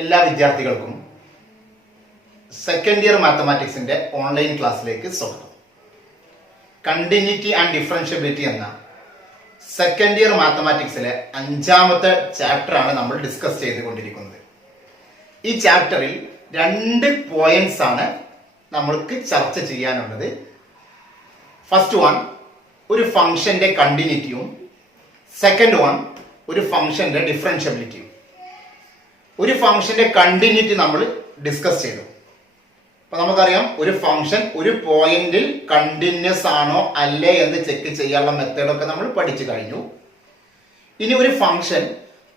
എല്ലാ വിദ്യാർത്ഥികൾക്കും second year മാത്തമാറ്റിക്സിന്റെ online ക്ലാസ്സിലേക്ക് സ്വാഗതം. കണ്ടിന്യൂറ്റി ആൻഡ് ഡിഫറൻഷ്യബിലിറ്റി എന്ന സെക്കൻഡ് ഇയർ മാത്തമാറ്റിക്സിലെ 5ാമത്തെ ചാപ്റ്റർ ആണ് നമ്മൾ ഡിസ്കസ് ചെയ്തുകൊണ്ടിരിക്കുന്നത്. ഈ ചാപ്റ്ററിൽ 2 പോയിന്റ്സ് ആണ് നമ്മൾക്ക് ചർച്ച ചെയ്യാനുള്ളത്. ഫസ്റ്റ് വൺ ഒരു ഫംഗ്ഷന്റെ കണ്ടിന്യൂറ്റിയും, സെക്കൻഡ് വൺ ഒരു ഫംഗ്ഷന്റെ ഡിഫറൻഷ്യബിലിറ്റിയും. ഒരു ഫംഗ്ഷന്റെ കണ്ടിന്യൂറ്റി നമ്മൾ ഡിസ്കസ് ചെയ്തു. അപ്പൊ നമുക്കറിയാം ഒരു ഫംഗ്ഷൻ ഒരു പോയിന്റിൽ കണ്ടിന്യൂസ് ആണോ അല്ലേ എന്ന് ചെക്ക് ചെയ്യാനുള്ള മെത്തേഡൊക്കെ നമ്മൾ പഠിച്ചു കഴിഞ്ഞു. ഇനി ഒരു ഫംഗ്ഷൻ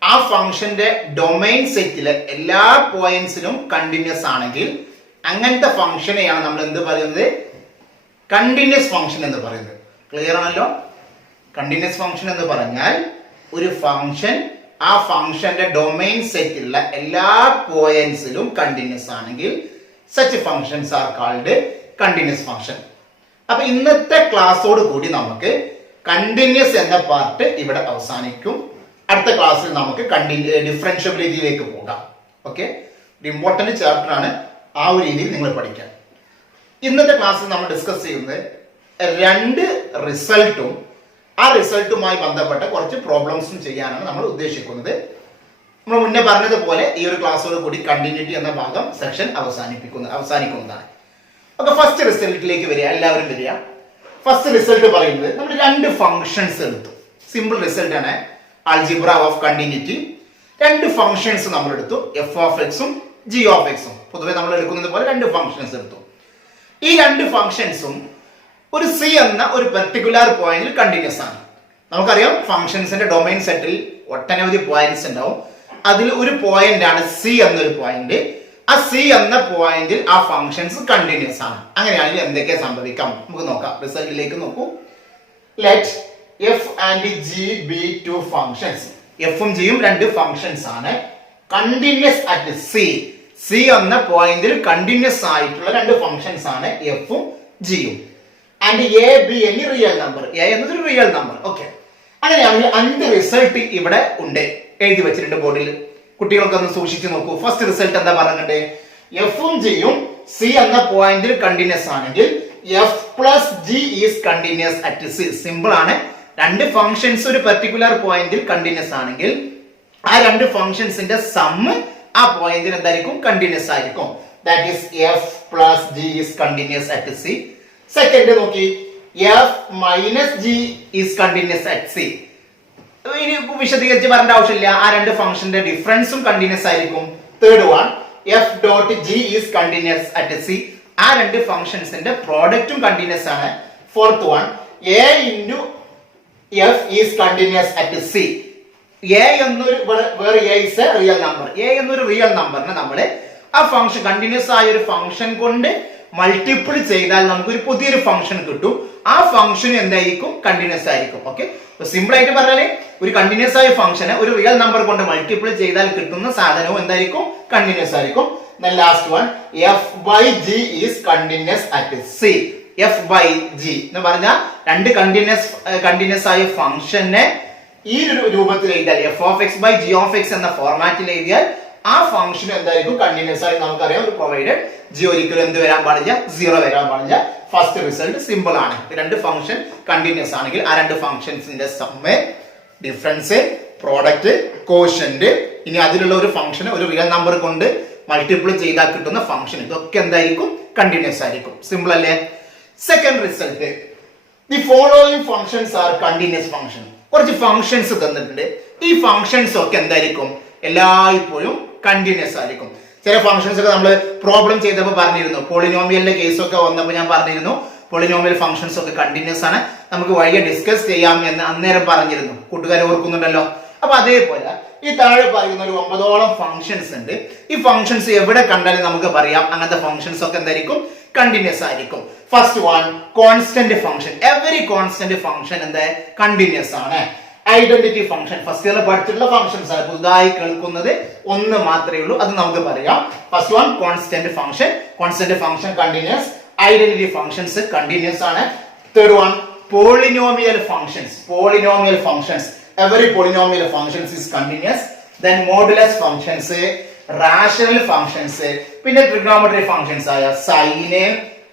ആ ഫംഗ്ഷന്റെ ഡൊമൈൻ സെറ്റിലെ എല്ലാ പോയിന്റ്സിലും കണ്ടിന്യൂസ് ആണെങ്കിൽ അങ്ങനത്തെ ഫംഗ്ഷനെയാണ് നമ്മൾ എന്ത് പറയുന്നത്? കണ്ടിന്യൂസ് ഫംഗ്ഷൻ എന്ന് പറയുന്നത്. ക്ലിയർ ആണല്ലോ? കണ്ടിന്യൂസ് ഫംഗ്ഷൻ എന്ന് പറഞ്ഞാൽ ഒരു ഫംഗ്ഷൻ ആ ഫംഗ്ഷന്റെ ഡൊമൈൻ സെറ്റിലുള്ള എല്ലാ പോയിന്റ്സിലും കണ്ടിന്യൂസ് ആണെങ്കിൽ such functions are called continuous function. അപ്പൊ ഇന്നത്തെ ക്ലാസ്സോട് കൂടി നമുക്ക് കണ്ടിന്യൂസ് എന്ന പാർട്ട് ഇവിടെ അവസാനിക്കും. അടുത്ത ക്ലാസ്സിൽ നമുക്ക് ഡിഫറൻഷ്യബിലിറ്റിയിലേക്ക് പോകാം. ഓക്കെ, ഒരു ഇമ്പോർട്ടന്റ് ചാപ്റ്റർ ആണ്. ആ ഒരു രീതിയിൽ നിങ്ങൾ പഠിക്കാം. ഇന്നത്തെ ക്ലാസ്സിൽ നമ്മൾ ഡിസ്കസ് ചെയ്യുന്നത് 2 റിസൾട്ടും ആ റിസൾട്ടുമായി ബന്ധപ്പെട്ട കുറച്ച് പ്രോബ്ലംസും ചെയ്യാനാണ് നമ്മൾ ഉദ്ദേശിക്കുന്നത്. നമ്മൾ മുന്നേ പറഞ്ഞതുപോലെ ഈ ഒരു ക്ലാസ്സോട് കൂടി കണ്ടിന്യൂറ്റി എന്ന ഭാഗം സെക്ഷൻ അവസാനിക്കുന്നതാണ്. ഓക്കെ, ഫസ്റ്റ് റിസൾട്ടിലേക്ക് വരിക. എല്ലാവരും വരിക. ഫസ്റ്റ് റിസൾട്ട് പറയുന്നത് നമ്മൾ 2 ഫംഗ്ഷൻസ് എടുത്തു. സിമ്പിൾ റിസൾട്ട് ആണ്, ആൾജിബ്ര ഓഫ് കണ്ടിന്യൂറ്റി. 2 ഫംഗ്ഷൻസ് നമ്മൾ എടുത്തു, എഫ് ഓഫ് എക്സും ജി ഓഫ് എക്സും. പൊതുവെ നമ്മൾ എടുക്കുന്നത് പോലെ 2 ഫംഗ്ഷൻസ് എടുത്തു. ഈ 2 ഫംഗ്ഷൻസും ഒരു സി എന്ന ഒരു പെർട്ടിക്കുലർ പോയിന്റിൽ കണ്ടിന്യൂസ് ആണ്. നമുക്കറിയാം ഫംഗ്ഷൻസിന്റെ ഡൊമൈൻ സെറ്റിൽ ഒട്ടനവധി പോയിന്റ്സ് ഉണ്ടാവും. അതിൽ ഒരു പോയിന്റ് ആണ് സി എന്നൊരു പോയിന്റ്. ആ സി എന്ന പോയിന്റിൽ ആ ഫംഗ്ഷൻസ് കണ്ടിന്യൂസ് ആണ്. അങ്ങനെയാണെങ്കിൽ എന്തൊക്കെ സംഭവിക്കാം നമുക്ക് നോക്കാം. റിസൾട്ടിലേക്ക് നോക്കൂ. Let F and G B 2 functions. എഫും ജിയും 2 ഫംഗ്ഷൻസ് ആണ്. Continuous at C. സി എന്ന പോയിന്റിൽ കണ്ടിന്യൂസ് ആയിട്ടുള്ള 2 ഫംഗ്ഷൻസ് ആണ് എഫും ജിയും. ആൻഡ് എ ബി എന്നീ റിയൽ നമ്പർ. എ എന്നതൊരു റിയൽ നമ്പർ. ഓക്കെ, അങ്ങനെയാണെങ്കിൽ 5 റിസൾട്ട് ഇവിടെ ഉണ്ട്, എഴുതി വെച്ചിട്ടുണ്ട് ബോർഡിൽ. കുട്ടികൾക്ക് ഒന്ന് സൂക്ഷിച്ചു നോക്കൂ. ഫസ്റ്റ് റിസൾട്ട് എന്താ പറയുന്നത്? എഫും ജിയും സി എന്ന പോയിന്റിൽ കണ്ടിന്യൂസ് ആണെങ്കിൽ F plus G is continuous at C. Simple ആണ്. 2 ഫംഗ്ഷൻസ് ഒരു പെർട്ടിക്കുലർ പോയിന്റിൽ കണ്ടിന്യൂസ് ആണെങ്കിൽ ആ 2 ഫംഗ്ഷൻസിന്റെ സമ്മ് ആ പോയിന്റിൽ എന്തായിരിക്കും? കണ്ടിന്യൂസ് ആയിരിക്കും. That is F plus G is continuous at C. Second നോക്കി, F minus G is continuous at C. ഇനി വിശദീകരിച്ച് പറയേണ്ട ആവശ്യമില്ല. ആ 2 ഫംഗ്ഷന്റെ ഡിഫറൻസും കണ്ടിന്യൂസ് ആയിരിക്കും. Third one, F dot G is continuous at C. ആ 2 ഫംഗ്ഷൻസിന്റെ പ്രോഡക്റ്റും കണ്ടിന്യൂസ് ആണ്. Fourth one, A into F is continuous at C. A എന്നൊരു വേറെ A is a real number. A എന്നൊരു റിയൽ നമ്പറിനെ നമ്മൾ ആ ഫംഗ്ഷൻ കണ്ടിന്യൂസ് ആയ ഒരു ഫംഗ്ഷൻ കൊണ്ട് മൾട്ടിപ്പിൾ ചെയ്താൽ നമുക്കൊരു പുതിയൊരു ഫംഗ്ഷൻ കിട്ടും. ആ ഫംഗ്ഷൻ എന്തായിരിക്കും? കണ്ടിന്യൂസ് ആയിരിക്കും. ഓക്കെ, സിമ്പിൾ ആയിട്ട് പറഞ്ഞാല് ഒരു കണ്ടിന്യൂസ് ആയ ഫംഗ്ഷനെ ഒരു റിയൽ നമ്പർ കൊണ്ട് മൾട്ടിപ്പിൾ ചെയ്താൽ കിട്ടുന്ന സാധനവും എന്തായിരിക്കും? കണ്ടിന്യൂസ് ആയിരിക്കും. Last one, f by g is continuous at c. F by g എന്ന് പറഞ്ഞാൽ 2 കണ്ടിന്യൂസ് ആയ ഫംഗ്ഷനെ ഈ ഒരു രൂപത്തിൽ എഴുതിയാൽ, f of x by g of x എന്ന ഫോർമാറ്റിൽ എഴുതിയാൽ ആ ഫംഗ്ഷൻ എന്തായിരിക്കും? കണ്ടിന്യൂസ് ആയി. നമുക്കറിയാം ഒരു പ്രൊവൈഡഡ് ജി ഒരിക്കലും എന്ത് വരാൻ പാടില്ല? 0 വരാൻ പാടില്ല. ഫസ്റ്റ് റിസൾട്ട് സിമ്പിൾ ആണ്. 2 ഫംഗ്ഷൻ കണ്ടിന്യൂസ് ആണെങ്കിൽ ആ 2 ഫംഗ്ഷൻസിന്റെ സമ്മ്, ഡിഫറൻസ്, പ്രോഡക്റ്റ്, കോഷ്യന്റ്, ഇനി അതിലുള്ള ഒരു ഫംഗ്ഷൻ ഒരു റിയൽ നമ്പർ കൊണ്ട് മൾട്ടിപ്പിൾ ചെയ്താൽ കിട്ടുന്ന ഫംഗ്ഷൻ, ഇതൊക്കെ എന്തായിരിക്കും? കണ്ടിന്യൂസ് ആയിരിക്കും. സിമ്പിൾ അല്ലേ? Second result, the following functions R continuous function. കുറച്ച് ഫംഗ്ഷൻസ് തന്നിട്ടുണ്ട്. ഈ ഫംഗ്ഷൻസ് ഒക്കെ എന്തായിരിക്കും? എല്ലായ്പ്പോഴും കണ്ടിന്യൂസ് ആയിരിക്കും. ചില ഫംഗ്ഷൻസ് ഒക്കെ നമ്മൾ പ്രോബ്ലം ചെയ്തപ്പോൾ പറഞ്ഞിരുന്നു. പോളിനോമിയലിന്റെ കേസൊക്കെ വന്നപ്പോൾ ഞാൻ പറഞ്ഞിരുന്നു പോളിനോമിയൽ ഫംഗ്ഷൻസ് ഒക്കെ കണ്ടിന്യൂസ് ആണ്, നമുക്ക് വഴിയെ ഡിസ്കസ് ചെയ്യാം എന്ന് അന്നേരം പറഞ്ഞിരുന്നു. കൂട്ടുകാരെ ഓർക്കുന്നുണ്ടല്ലോ? അപ്പൊ അതേപോലെ ഈ താഴെ പറയുന്ന ഒരു 9ഓളം ഫംഗ്ഷൻസ് ഉണ്ട്. ഈ ഫംഗ്ഷൻസ് എവിടെ കണ്ടാലും നമുക്ക് പറയാം അങ്ങനത്തെ ഫംഗ്ഷൻസ് ഒക്കെ എന്തായിരിക്കും? കണ്ടിന്യൂസ് ആയിരിക്കും. First one, constant function. Every constant function എന്താ? കണ്ടിന്യൂസ് ആണ്. ഐഡന്റിറ്റി ഫംഗ്ഷൻ ഫസ്റ്റ് ഇയർ പഠിച്ചിട്ടുള്ള ഫംഗ്ഷൻസ് ആണ്. പുതുതായി കേൾക്കുന്നത് 1 മാത്രമേ ഉള്ളൂ, അത് നമുക്ക് പറയാം. First one, constant function. Constant function continuous. Identity functions continuous ആണ്. Third one, polynomial functions. Every polynomial functions is continuous. Then modulus functions, rational functions, പിന്നെ ട്രിഗണോമെട്രി ഫംഗ്ഷൻസ് ആയ സൈന്,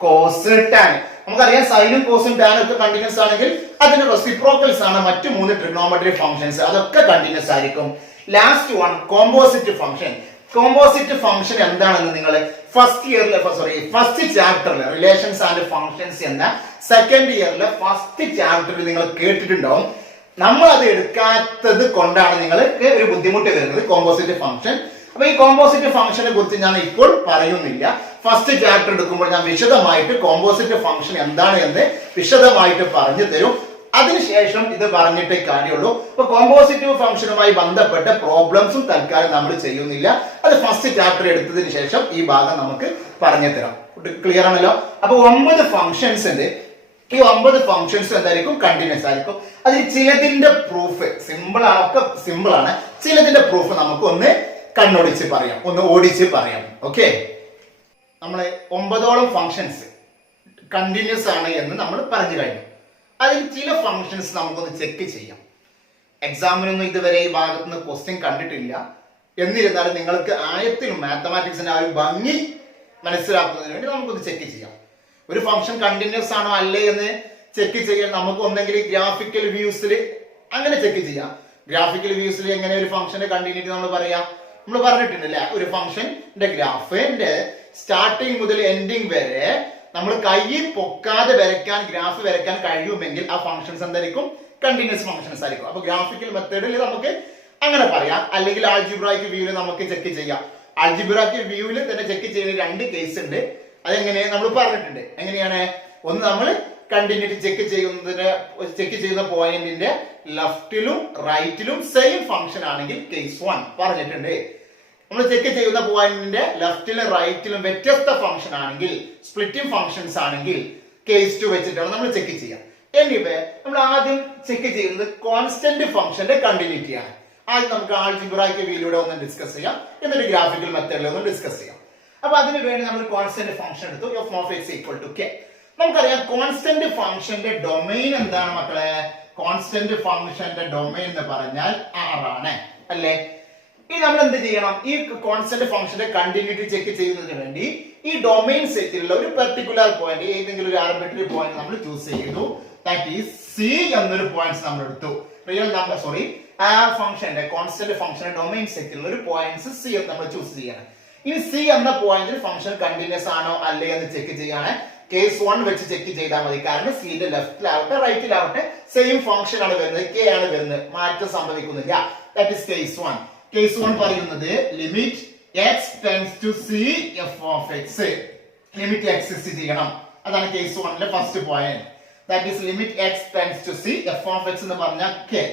കോസ്, ടാൻ. നമുക്കറിയാം സൈനും കോസും ടാനും ഒക്കെ കണ്ടിന്യൂസ് ആണെങ്കിൽ അതിന്റെ റെസിപ്രോക്കൽസ് ആണ് മറ്റു 3 trigonometry functions, അതൊക്കെ കണ്ടിന്യൂസ് ആയിരിക്കും. Last one composite function. Composite function എന്താണെന്ന് നിങ്ങൾ ഫസ്റ്റ് ചാപ്റ്ററിൽ റിലേഷൻസ് ആൻഡ് ഫംഗ്ഷൻസ് എന്ന സെക്കൻഡ് ഇയറിലെ ഫസ്റ്റ് ചാപ്റ്ററിൽ നിങ്ങൾ കേട്ടിട്ടുണ്ടാവും. നമ്മൾ അത് എടുക്കാത്തത് കൊണ്ടാണ് നിങ്ങൾക്ക് ഒരു ബുദ്ധിമുട്ട് വരുന്നത് കോമ്പോസിറ്റ് ഫംഗ്ഷൻ. അപ്പൊ ഈ കോമ്പോസിറ്റ് ഫംഗ്ഷനെ കുറിച്ച് ഞാൻ ഇപ്പോൾ പറയുന്നില്ല. ഫസ്റ്റ് ചാപ്റ്റർ എടുക്കുമ്പോൾ ഞാൻ വിശദമായിട്ട് കോമ്പോസിറ്റ് ഫംഗ്ഷൻ എന്താണ് എന്ന് വിശദമായിട്ട് പറഞ്ഞു തരും. അതിനുശേഷം ഇത് പറഞ്ഞിട്ടേ കാര്യമുള്ളൂ. ഇപ്പൊ കോമ്പോസിറ്റീവ് ഫംഗ്ഷനുമായി ബന്ധപ്പെട്ട പ്രോബ്ലംസും തൽക്കാലം നമ്മൾ ചെയ്യുന്നില്ല. അത് ഫസ്റ്റ് ചാപ്റ്റർ എടുത്തതിന് ശേഷം ഈ ഭാഗം നമുക്ക് പറഞ്ഞു തരാം. ക്ലിയർ ആണല്ലോ? അപ്പൊ 9 ഫംഗ്ഷൻസ് ഉണ്ട്. ഈ 9 ഫംഗ്ഷൻസ് എന്തായിരിക്കും? കണ്ടിന്യൂസ് ആയിരിക്കും. അതിൽ ചിലതിന്റെ പ്രൂഫ് സിമ്പിൾ ആണ്, ഒക്കെ സിമ്പിൾ ആണ്. ചിലതിന്റെ പ്രൂഫ് നമുക്ക് ഒന്ന് കണ്ണോടിച്ച് പറയാം, ഒന്ന് ഓടിച്ച് പറയാം. ഓക്കെ, നമ്മളെ 9ഓളം ഫംഗ്ഷൻസ് കണ്ടിന്യൂസ് ആണ് എന്ന് നമ്മൾ പറഞ്ഞു കഴിഞ്ഞു. അതിൽ ചില ഫംഗ്ഷൻസ് നമുക്കൊന്ന് ചെക്ക് ചെയ്യാം. എക്സാമിനൊന്നും ഇതുവരെ ഈ ഭാഗത്ത് നിന്ന് ക്വസ്റ്റ്യൻ കണ്ടിട്ടില്ല. എന്നിരുന്നാലും നിങ്ങൾക്ക് ആയത്തിലും മാത്തമാറ്റിക്സിന്റെ ആ ഒരു ഭംഗി മനസ്സിലാക്കുന്നതിന് വേണ്ടി നമുക്കൊന്ന് ചെക്ക് ചെയ്യാം. ഒരു ഫംഗ്ഷൻ കണ്ടിന്യൂസ് ആണോ അല്ലേ എന്ന് ചെക്ക് ചെയ്യാൻ നമുക്ക് ഒന്നെങ്കിൽ ഗ്രാഫിക്കൽ വ്യൂസിൽ അങ്ങനെ ചെക്ക് ചെയ്യാം. ഗ്രാഫിക്കൽ വ്യൂസിൽ എങ്ങനെ ഒരു ഫംഗ്ഷന്റെ കണ്ടിന്യൂറ്റി നമ്മൾ പറയാം? നമ്മൾ പറഞ്ഞിട്ടുണ്ടല്ലേ, ഒരു ഫംഗ്ഷന്റെ ഗ്രാഫിന്റെ സ്റ്റാർട്ടിങ് മുതൽ എൻഡിങ് വരെ നമ്മൾ കൈ പൊക്കാതെ ഗ്രാഫ് വരയ്ക്കാൻ കഴിയുമെങ്കിൽ ആ ഫംഗ്ഷൻസ് എന്തായിരിക്കും? കണ്ടിന്യൂസ് ഫംഗ്ഷൻസ് ആയിരിക്കും. അപ്പൊ ഗ്രാഫിക്കൽ മെത്തേഡിൽ നമുക്ക് അങ്ങനെ പറയാം. അല്ലെങ്കിൽ ആൾജിബ്രായിക് വ്യൂവിൽ നമുക്ക് ചെക്ക് ചെയ്യാം. ആൾജിബ്രായിക് വ്യൂവിൽ തന്നെ ചെക്ക് ചെയ്യുന്ന 2 കേസ് ഉണ്ട്. അതെങ്ങനെ നമ്മൾ പറഞ്ഞിട്ടുണ്ട്. എങ്ങനെയാണ്? ഒന്ന്, നമ്മൾ കണ്ടിന്യൂറ്റി ചെക്ക് ചെയ്യുന്ന പോയിന്റിന്റെ ലെഫ്റ്റിലും റൈറ്റിലും സെയിം ഫംഗ്ഷൻ ആണെങ്കിൽ കേസ് 1 പറഞ്ഞിട്ടുണ്ട്. നമ്മൾ ചെക്ക് ചെയ്യുന്ന പോയിന്റിന്റെ ലെഫ്റ്റിലും റൈറ്റിലും വ്യത്യസ്ത ഫംഗ്ഷൻ ആണെങ്കിൽ, സ്പ്ലിറ്റിംഗ് ഫംഗ്ഷൻസ് ആണെങ്കിൽ കേസ് 2 വെച്ചിട്ടാണ് നമ്മൾ ചെക്ക് ചെയ്യാം. എനിവേ, നമ്മൾ ആദ്യം ചെക്ക് ചെയ്യുന്നത് കോൺസ്റ്റന്റ് ഫംഗ്ഷന്റെ കണ്ടിന്യൂറ്റി ആണ്. ആദ്യം നമുക്ക് ആൾജിബ്രായിക് വ്യൂയിലൂടെ ഒന്ന് ഡിസ്കസ് ചെയ്യാം, എന്നിട്ട് ഗ്രാഫിക്കൽ മെത്തേഡിൽ ഒന്ന് ഡിസ്കസ് ചെയ്യാം. അപ്പൊ അതിനു വേണ്ടി നമ്മൾ കോൺസ്റ്റന്റ് ഫംഗ്ഷൻ എടുത്തു, f of x equal to k. നമുക്കറിയാം കോൺസ്റ്റന്റ് ഫംഗ്ഷന്റെ ഡൊമൈൻ എന്താണ് മക്കളെ? കോൺസ്റ്റന്റ് ഫംഗ്ഷന്റെ ഡൊമൈൻ എന്ന് പറഞ്ഞാൽ R ആണ്, അല്ലേ? ഇനി നമ്മൾ എന്ത് ചെയ്യണം? ഈ കോൺസ്റ്റന്റ് ഫംഗ്ഷന്റെ കണ്ടിന്യൂറ്റി ചെക്ക് ചെയ്യുന്നതിന് വേണ്ടി ഈ ഡൊമൈൻ സെറ്റിലുള്ള ഒരു പെർട്ടിക്കുലർ പോയിന്റ്, ഏതെങ്കിലും ഒരു ആർബിട്രറി പോയിന്റ് നമ്മൾ ചൂസ് ചെയ്തു. ദാറ്റ് ഈസ് C എന്നൊരു പോയിന്റ്സ് നമ്മൾ എടുത്തു. റിയൽ നമ്പർ ആ ഫംഗ്ഷന്റെ കോൺസ്റ്റന്റ് ഫംഗ്ഷന്റെ ഡൊമൈൻ സെറ്റിലുള്ള ഒരു പോയിന്റ്സ് C എന്ന് നമ്മൾ ചൂസ് ചെയ്യണം. ഇനി C എന്ന പോയിന്റിൽ ഫംഗ്ഷൻ കണ്ടിന്യൂസ് ആണോ അല്ലേ എന്ന് ചെക്ക് ചെയ്യാണ്. കേസ് 1 വെച്ച് ചെക്ക് ചെയ്താൽ മതി. കാരണം സിന്റെ ലെഫ്റ്റിലാവട്ടെ റൈറ്റിലാവട്ടെ സെയിം ഫംഗ്ഷൻ ആണ് വരുന്നത്, k ആണ് വരുന്നത്, മാറ്റം സംഭവിക്കുന്നില്ല. That is case 1. കേസ് 1 പറയുന്നത് limit x tends to c f of x. Limit exist ചെയ്യണം. അതാണ് കേസ് 1ലെ first point. That is limit x tends to c f of x എന്ന് പറഞ്ഞാൽ k.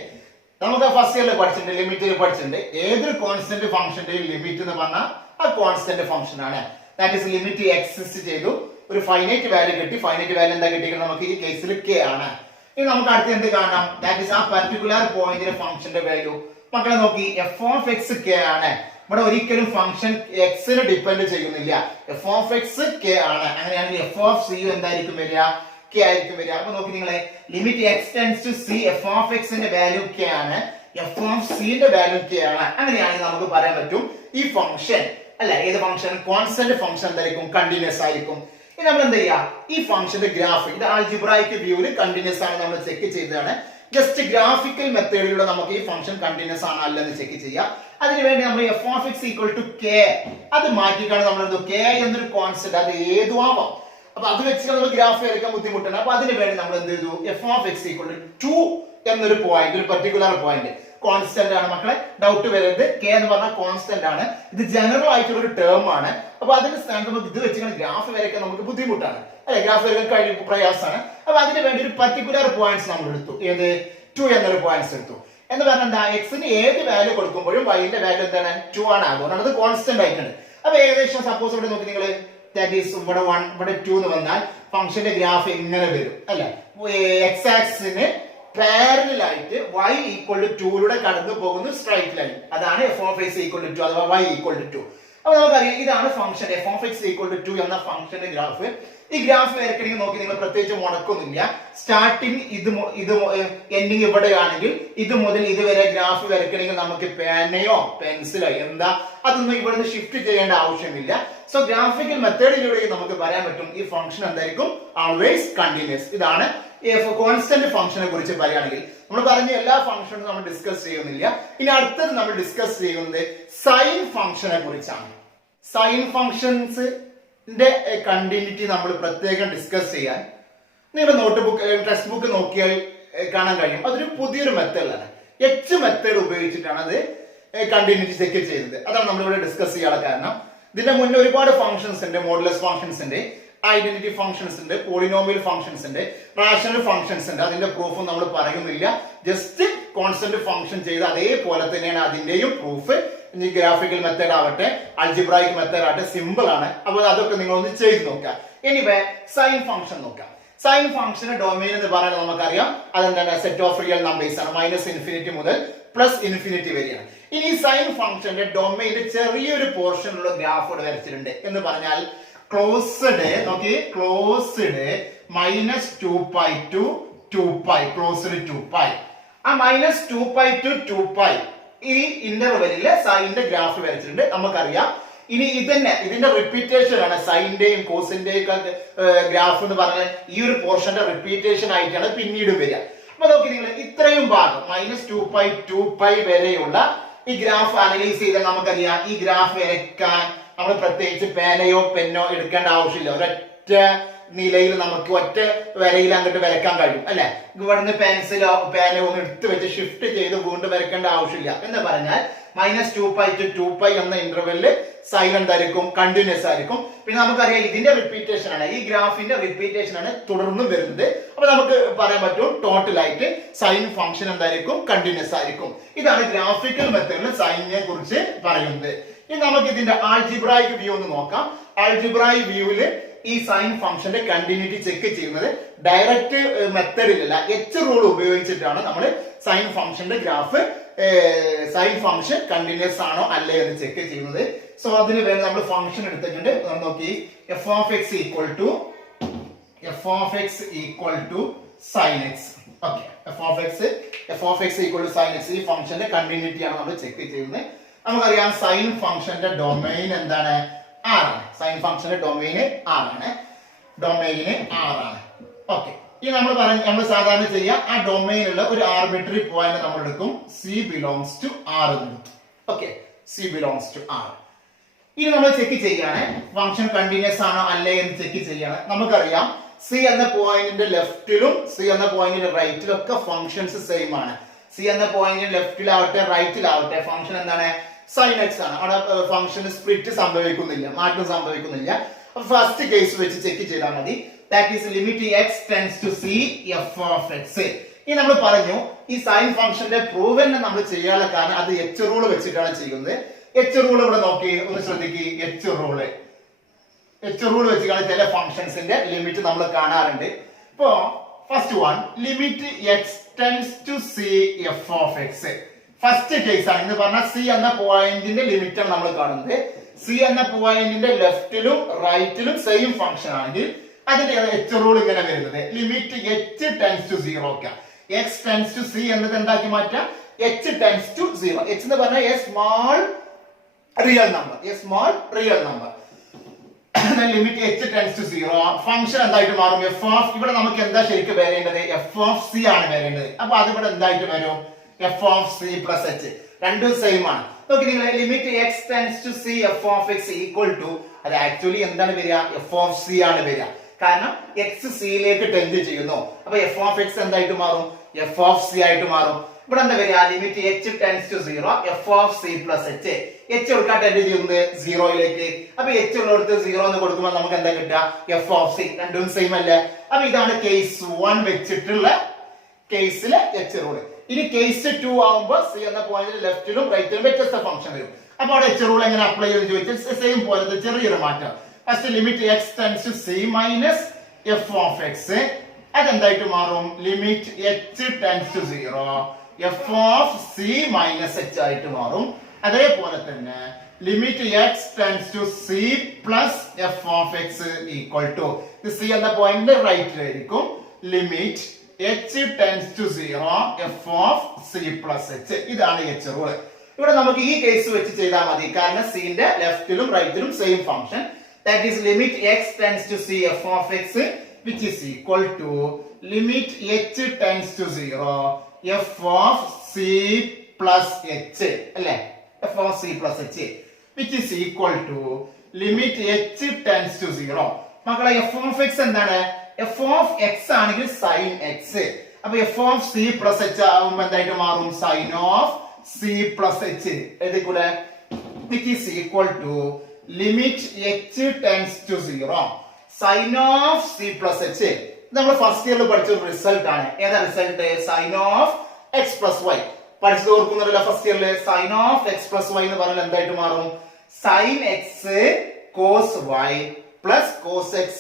നമുക്ക് ഫസ്റ്റ് ഇയറിൽ പഠിച്ചിട്ടുണ്ട്, ലിമിറ്റിൽ പഠിച്ചിട്ടുണ്ട്. ഏതൊരു കോൺസ്റ്റന്റ് ഫംഗ്ഷന്റെയും ലിമിറ്റ് എന്ന് പറഞ്ഞാൽ ആ കോൺസ്റ്റന്റ് ഫംഗ്ഷൻ ആണ്. ദാറ്റ് ഈസ് ലിമിറ്റ് എക്സിസ്റ്റ് ചെയ്തു, ഒരു ഫൈനൈറ്റ് വാല്യൂ കിട്ടി. ഫൈനൈറ്റ് വാല്യൂ എന്താ കിട്ടിയത്? നമുക്ക് ഈ കേസിൽ k ആണ്. ഇനി നമുക്ക് അടുത്ത് എന്ത് കാണാം? ദാറ്റ് ഈസ് ആ പർട്ടിക്കുലർ പോയിന്റിലെ ഫംഗ്ഷന്റെ വാല്യൂ. മക്കളെ നോക്കി, f of x k ആണ്. ഇവിടെ ഒരിക്കലും ഫംഗ്ഷൻ x നെ ഡിപെൻഡ് ചെയ്യുന്നില്ല. f of x k ആണ്. അങ്ങനെയാണെങ്കിൽ f of c എന്തായിരിക്കും വരിക? k ആയിരിക്കും വരിക. അപ്പൊ നോക്കി നിങ്ങളെ, limit x tends to c f of x ന്റെ വാല്യൂ k ആണ്, f of c ന്റെ വാല്യൂ k ആണ്. അങ്ങനെയാണെങ്കിൽ നമുക്ക് പറയാൻ പറ്റും ഈ ഫംഗ്ഷൻ അല്ല, ഏത് ഫംഗ്ഷൻ? കോൺസ്റ്റന്റ് ഫംഗ്ഷൻ എന്തായിരിക്കും? കണ്ടിന്യൂസ് ആയിരിക്കും. ഇനി നമ്മൾ എന്ത് ചെയ്യാ? ഈ ഫംഗ്ഷന്റെ ഗ്രാഫ്, ഇത് ആൾജിബ്രായിക് വ്യൂവിൽ കണ്ടിന്യൂസ് ആണ് നമ്മൾ ചെക്ക് ചെയ്തതാണ്. ജസ്റ്റ് ഗ്രാഫിക്കൽ മെത്തേഡിലൂടെ നമുക്ക് ഈ ഫംഗ്ഷൻ കണ്ടിന്യൂസ് ആണോ അല്ലെന്ന് ചെക്ക് ചെയ്യാം. അതിനുവേണ്ടി നമ്മൾ f of x equal to k അത് മാറ്റിക്കാണ് നമ്മൾ എന്തോ k എന്നൊരു കോൺസ്റ്റന്റ്, അത് ഏതും ആവാം. അപ്പൊ അത് വെച്ച് നമ്മൾ ഗ്രാഫ് വരയ്ക്കാൻ ബുദ്ധിമുട്ടാണ്. അപ്പൊ അതിനു വേണ്ടി നമ്മൾ എന്ത് ചെയ്തു? f of x equal to 2 എന്നൊരു പോയിന്റ്, ഒരു പെർട്ടിക്കുലർ പോയിന്റ് കോൺസ്റ്റന്റ് ആണ് മക്കളെ, ഡൗട്ട് വരരുത്. k എന്ന് പറഞ്ഞാൽ കോൺസ്റ്റന്റ് ആണ്. ഇത് ജനറൽ ആയിട്ടുള്ള ഒരു ടേം ആണ്. അപ്പൊ അതിന് സ്ഥാനത്ത് നമുക്ക് ഇത് വെച്ച് ഗ്രാഫ് വരയ്ക്കാൻ നമുക്ക് ബുദ്ധിമുട്ടാണ്, അല്ലെ? ഗ്രാഫ് വരയ്ക്കാൻ പ്രയാസമാണ്. അപ്പൊ അതിന് വേണ്ടി ഒരു പർട്ടിക്കുലർ പോയിന്റ്സ് നമ്മൾ എടുത്തു. ഏത്? 2 എന്നൊരു പോയിന്റ്സ് എടുത്തു. എന്ന് പറഞ്ഞാൽ എന്താ? എക്സിന് ഏത് വാല്യൂ കൊടുക്കുമ്പോഴും വൈന്റെ വാല്യൂ എന്താണ്? 2 ആണ്. അതുകൊണ്ടാണ് അത് കോൺസ്റ്റന്റ് ആയിട്ടുണ്ട്. അപ്പൊ ഏകദേശം സപ്പോസ് ഇവിടെ നോക്കി നിങ്ങൾ, ദാറ്റ് ഈസ് ഇവിടെ 1 ഇവിടെ 2 എന്ന് വന്നാൽ ഫംഗ്ഷന്റെ ഗ്രാഫ് ഇങ്ങനെ വരും, അല്ലെ? എക്സ് ആക്സിന് പാരലൽ ആയിട്ട് y ഈക്വൽ ടു 2 ലൂടെ കടന്നു പോകുന്ന സ്ട്രൈറ്റ് ലൈൻ, അതാണ് f of x equal to 2 അഥവാ y ഈക്വൽ ടു 2. അപ്പൊ നമുക്കറിയാം ഇതാണ് function f of x equal to 2 എന്ന ഫംഗ്ഷന്റെ ഗ്രാഫ്. ഈ ഗ്രാഫ് വരയ്ക്കണമെങ്കിൽ നോക്കി നിങ്ങൾ പ്രത്യേകിച്ച് മുടക്കൊന്നുമില്ല. സ്റ്റാർട്ടിങ് ഇത് എൻഡിങ് ഇവിടെയാണെങ്കിൽ ഇത് മുതൽ ഇതുവരെ ഗ്രാഫ് വരയ്ക്കണമെങ്കിൽ നമുക്ക് പേനയോ പെൻസിലോ എന്താ അതൊന്നും ഇവിടുന്ന് ഷിഫ്റ്റ് ചെയ്യേണ്ട ആവശ്യമില്ല. സോ ഗ്രാഫിക്കൽ മെത്തേഡിലൂടെ നമുക്ക് പറയാൻ പറ്റും ഈ ഫംഗ്ഷൻ എന്തായിരിക്കും, ഓൾവേസ് കണ്ടിന്യൂസ്. ഇതാണ് കോൺസ്റ്റന്റ് ഫംഗ്ഷനെ കുറിച്ച് പറയുകയാണെങ്കിൽ. നമ്മൾ പറഞ്ഞ എല്ലാ ഫംഗ്ഷനും നമ്മൾ ഡിസ്കസ് ചെയ്യുന്നില്ല. ഇനി അടുത്തത് നമ്മൾ ഡിസ്കസ് ചെയ്യുന്നത് സൈൻ ഫംഗ്ഷനെ കുറിച്ചാണ്. സൈൻ ഫംഗ്ഷൻസിന്റെ കണ്ടിന്യൂറ്റി നമ്മൾ പ്രത്യേകം ഡിസ്കസ് ചെയ്യാൻ നിങ്ങളുടെ നോട്ട്ബുക്ക് ടെക്സ്റ്റ് ബുക്ക് നോക്കിയാൽ കാണാൻ കഴിയും. അതൊരു പുതിയൊരു മെത്തേഡാണ്. എച്ച് മെത്തേഡ് ഉപയോഗിച്ചിട്ടാണ് അത് കണ്ടിന്യൂറ്റി ചെക്ക് ചെയ്യുന്നത്. അതാണ് നമ്മളിവിടെ ഡിസ്കസ് ചെയ്യാനുള്ള കാരണം. ഇതിന്റെ മുന്നേ ഒരുപാട് ഫംഗ്ഷൻസ് ഉണ്ട്. മോഡുലസ് ഫംഗ്ഷൻസ് ഉണ്ട്, ഐഡന്റിറ്റി ഫംഗ്ഷൻസ് ഉണ്ട്, പോളിനോമിയൽ ഫംഗ്ഷൻസ് ഉണ്ട്, റാഷണൽ ഫംഗ്ഷൻസ് ഉണ്ട്. അതിന്റെ പ്രൂഫും നമ്മൾ പറയുന്നില്ല. ജസ്റ്റ് കോൺസ്റ്റന്റ് ഫംഗ്ഷൻ ചെയ്ത് അതേപോലെ തന്നെയാണ് അതിന്റെയും പ്രൂഫ്. ഇനി ഗ്രാഫിക്കൽ മെത്തേഡ് ആവട്ടെ, അൾജിബ്രായിക് മെത്തേഡ് ആവട്ടെ, സിമ്പിൾ ആണ്. അപ്പോൾ അതൊക്കെ നിങ്ങൾ ഒന്ന് ചെയ്ത് നോക്കാം. എനിവേ സൈൻ ഫംഗ്ഷൻ നോക്കാം. സൈൻ ഫംഗ്ഷന്റെ ഡൊമൈൻ എന്ന് പറയുന്നത് നമുക്കറിയാം, അതെന്താണ്, സെറ്റ് ഓഫ് റിയൽ നമ്പേഴ്സ് ആണ്. -∞ മുതൽ +∞ വരെയാണ്. ഇനി സൈൻ ഫംഗ്ഷന്റെ ഡൊമൈനിൽ ചെറിയൊരു പോർഷൻ ഉള്ള ഗ്രാഫ് ഇവിടെ വരച്ചിട്ടുണ്ട്. എന്ന് പറഞ്ഞാൽ ക്ലോസ്ഡ്, നോക്കി, ക്ലോസ്ഡ് -2π to 2π, ക്ലോസ്ഡ് 2π. ആ -2π to 2π ഈ ഇന്റർവെല്ലില് സൈനിന്റെ ഗ്രാഫ് വരച്ചിട്ടുണ്ട്. നമുക്കറിയാം ഇനി ഇതന്നെ ഇതിന്റെ റിപ്പീറ്റേഷൻ ആണ്. സൈന്റെയും കോസിന്റെയും ഗ്രാഫ് എന്ന് പറഞ്ഞാൽ ഈ ഒരു പോർഷന്റെ റിപ്പീറ്റേഷൻ ആയിട്ടാണ് പിന്നീട് വരിക. അപ്പൊ നോക്കി നിങ്ങൾ ഇത്രയും ഭാഗം -2π 2π വരെയുള്ള ഈ ഗ്രാഫ് അനലൈസ് ചെയ്താൽ നമുക്കറിയാം ഈ ഗ്രാഫ് വരയ്ക്കാൻ നമ്മൾ പ്രത്യേകിച്ച് പേനയോ പെന്നോ എടുക്കേണ്ട ആവശ്യമില്ല. ഒരൊറ്റ നിലയിൽ നമുക്ക് ഒറ്റ വരയിൽ അങ്ങോട്ട് വരയ്ക്കാൻ കഴിയും അല്ലെ. ഇവിടുന്ന് പെൻസിലോ പേനയോ ഒന്ന് എടുത്തു വെച്ച് ഷിഫ്റ്റ് ചെയ്ത് വീണ്ടും വരയ്ക്കേണ്ട ആവശ്യമില്ല. എന്ന് പറഞ്ഞാൽ -2π to 2π എന്ന ഇന്റർവെല്ലിൽ സൈൻ എന്തായിരിക്കും, കണ്ടിന്യൂസ് ആയിരിക്കും. പിന്നെ നമുക്കറിയാം ഇതിന്റെ റിപ്പീറ്റേഷൻ ആണ്, ഈ ഗ്രാഫിന്റെ റിപ്പീറ്റേഷൻ ആണ് തുടർന്നും വരുന്നത്. അപ്പൊ നമുക്ക് പറയാൻ പറ്റും ടോട്ടൽ ആയിട്ട് സൈൻ ഫംഗ്ഷൻ എന്തായിരിക്കും, കണ്ടിന്യൂസ് ആയിരിക്കും. ഇതാണ് ഗ്രാഫിക്കൽ മെത്തേഡിൽ സൈനിനെ കുറിച്ച് പറയുന്നത്. ഇനി നമുക്ക് ഇതിന്റെ ആൾജിബ്രായിക് വ്യൂ ഒന്ന് നോക്കാം. ആൾജിബ്രായിക് വ്യൂവില് ഈ സൈൻ ഫംഗ്ഷന്റെ കണ്ടിന്യൂറ്റി ചെക്ക് ചെയ്യുന്നത് ഡയറക്റ്റ് മെത്തേഡിലല്ല, എച്ച് റൂൾ ഉപയോഗിച്ചിട്ടാണ് നമ്മൾ സൈൻ ഫംഗ്ഷന്റെ ഗ്രാഫ്, സൈൻ ഫംഗ്ഷൻ കണ്ടിന്യൂസ് ആണോ അല്ലേ എന്ന് ചെക്ക് ചെയ്യുന്നത്. സോ അതിന് വേണ്ടി നമ്മൾ ഫംഗ്ഷൻ എടുത്തിട്ടുണ്ട്. നോക്കി, f of x equal to sin x. Okay, f of x equal to sin x ഈ ഫംഗ്ഷന്റെ കണ്ടിന്യൂറ്റി ആണ് നമ്മൾ ചെക്ക് ചെയ്യുന്നത്. നമുക്കറിയാം സൈൻ ഫംഗ്ഷന്റെ ഡൊമൈൻ എന്താണ്, R ആണ്. സൈൻ ഫംഗ്ഷന്റെ ഡൊമൈന് R ആണ്. ഡൊമൈന് R ആണ്. ഓക്കെ, ഈ നമ്മൾ സാധാരണ ചെയ്യാം, ആ ഡൊമൈനുള്ള ഒരു ആർബിട്രറി പോയിന്റ് നമ്മൾ എടുക്കും, C belongs to R എന്ന് എടുക്കും. Okay, C belongs to R. ഇനി നമ്മൾ ചെക്ക് ചെയ്യാണ് ഫംഗ്ഷൻ കണ്ടിന്യൂസ് ആണോ അല്ലേ എന്ന് ചെക്ക് ചെയ്യാണ്. നമുക്കറിയാം C എന്ന പോയിന്റിന്റെ ലെഫ്റ്റിലും C എന്ന പോയിന്റിന്റെ റൈറ്റിലും ഒക്കെ ഫംഗ്ഷൻസ് സെയിം ആണ്. C എന്ന പോയിന്റിന്റെ ലെഫ്റ്റിലാവട്ടെ റൈറ്റിലാവട്ടെ ഫംഗ്ഷൻ എന്താണ്, sin x ആണ്. അവിടെ ഫംഗ്ഷൻ സ്പ്ലിറ്റ് സംഭവിക്കുന്നില്ല, മാറ്റം സംഭവിക്കുന്നില്ല. അപ്പൊ ഫസ്റ്റ് കേസ് വെച്ച് ചെക്ക് ചെയ്താൽ മതി. That is limit x tends to c f of x. ഇനി നമ്മൾ പറഞ്ഞു ഈ സൈൻ ഫംഗ്ഷന്റെ പ്രൂവൻ നമ്മൾ ചെയ്യാനുള്ള കാരണം അത് എച്ച് റൂൾ വെച്ചിട്ടാണ് ചെയ്യുന്നത്. എച്ച് റൂൾ ഇവിടെ നോക്കി ഒന്ന് ശ്രദ്ധിക്കുക. എച്ച് റൂൾ വെച്ചിട്ടാണ് ചില ഫംഗ്ഷൻസിന്റെ ലിമിറ്റ് നമ്മൾ കാണാറുണ്ട്. ഇപ്പോ first one, limit x tends to c f of x. First case ആണ്. എന്ന് പറഞ്ഞാൽ C എന്ന പോയിന്റിന്റെ ലിമിറ്റ് ആണ് നമ്മൾ കാണുന്നത്. C എന്ന പോയിന്റിന്റെ ലെഫ്റ്റിലും റൈറ്റിലും സെയിം ഫംഗ്ഷൻ ആണെങ്കിൽ അതിന്റെ എച്ച് റൂൾ ഇങ്ങനെ വരുന്നത്, limit h tends to 0. x tends to c എന്നത് എന്താക്കി മാറ്റാം, h ടെൻഡ്സ് ടു 0. h എന്ന് പറഞ്ഞാൽ a small real number. Limit h tends to 0. Function എന്തായിട്ട് മാറും, ഇവിടെ നമുക്ക് എന്താ ശരിക്കും വരേണ്ടത്, f of c ആണ് വരേണ്ടത്. അപ്പൊ അതിവിടെ എന്തായിട്ട് വരും, f of c plus h. രണ്ടും സെയിം ആണ്. നോക്കി നിങ്ങൾ, limit x tends to c f of x equal to, അത് ആക്ച്വലി എന്താണ് വരിക, f of c ആണ് വരിക. കാരണം x c ലേക്ക് ടെൻഡ് ചെയ്യുന്നു. അപ്പൊ f of x എന്തായിട്ട് മാറും, f of c ആയിട്ട് മാറും. ഇവിടെ എന്താ വരിക, limit h tends to 0 f of c plus h. h കൊടുക്കാൻ ടെൻഡ് ചെയ്യുന്നത് 0യിലേക്ക്. അപ്പൊ h ഉള്ളിടത്ത് 0 എന്ന് കൊടുക്കുമ്പോൾ നമുക്ക് എന്താ കിട്ടുക, f of c. രണ്ടും സെയിം അല്ലേ. അപ്പൊ ഇതാണ് കേസ് 1 വെച്ചിട്ടുള്ള കേസിലെ h റൂൾ. ഇനി കേസ് 2 ആവുമ്പോ C എന്ന പോയിന്റിൽ ലെഫ്റ്റിലും റൈറ്റിലും വ്യത്യസ്ത ഫംഗ്ഷൻ വരും. അപ്പൊ അവിടെ h റൂൾ എങ്ങനെ അപ്ലൈ ചെയ്ത് ചോദിച്ചാൽ സെയിം പോലത്തെ ചെറിയൊരു മാറ്റം. First limit x tends to c minus f of x. അതെന്തായിട്ട് മാറും, limit h tends to 0 f of c minus h ആയിട്ട് മാറും. അതേപോലെ തന്നെ limit X tends to C plus F of X equal to C എന്ന point റൈറ്റിലായിരിക്കും. Limit H tends to 0 F of C plus H. ഇതാണ് H rule. ഇവിടെ നമുക്ക് ഈ കേസ് വെച്ച് ചെയ്താൽ മതി, കാരണം സിന്റെ ലെഫ്റ്റിലും റൈറ്റിലും same function. That is limit X tends to c f of x which is equal to limit h tends to 0 f of c plus h അല്ലേ, f of c plus h which is equal to limit h tends to 0. മക്കളെ f of x എന്താണ്? f of x ആണെങ്കിൽ sin x. അപ്പൊ f of c plus h ആവുമ്പോൾ എന്തായിട്ട് മാറും? sin of c plus h. എഴുതിക്കൂടെ? which is equal to limit h tends to 0 sin of c plus h. നമ്മൾ first ഇയറിൽ പഠിച്ച ഒരു റിസൾട്ട് ആണ്. ഏതാ result? sin of x plus y. പഠിച്ചത് ഓർക്കുന്നില്ല? ഫസ്റ്റ് ഇയറിൽ sin of x plus y എന്ന് പറഞ്ഞാൽ എന്തായിട്ട് മാറും? sin x cos y plus cos x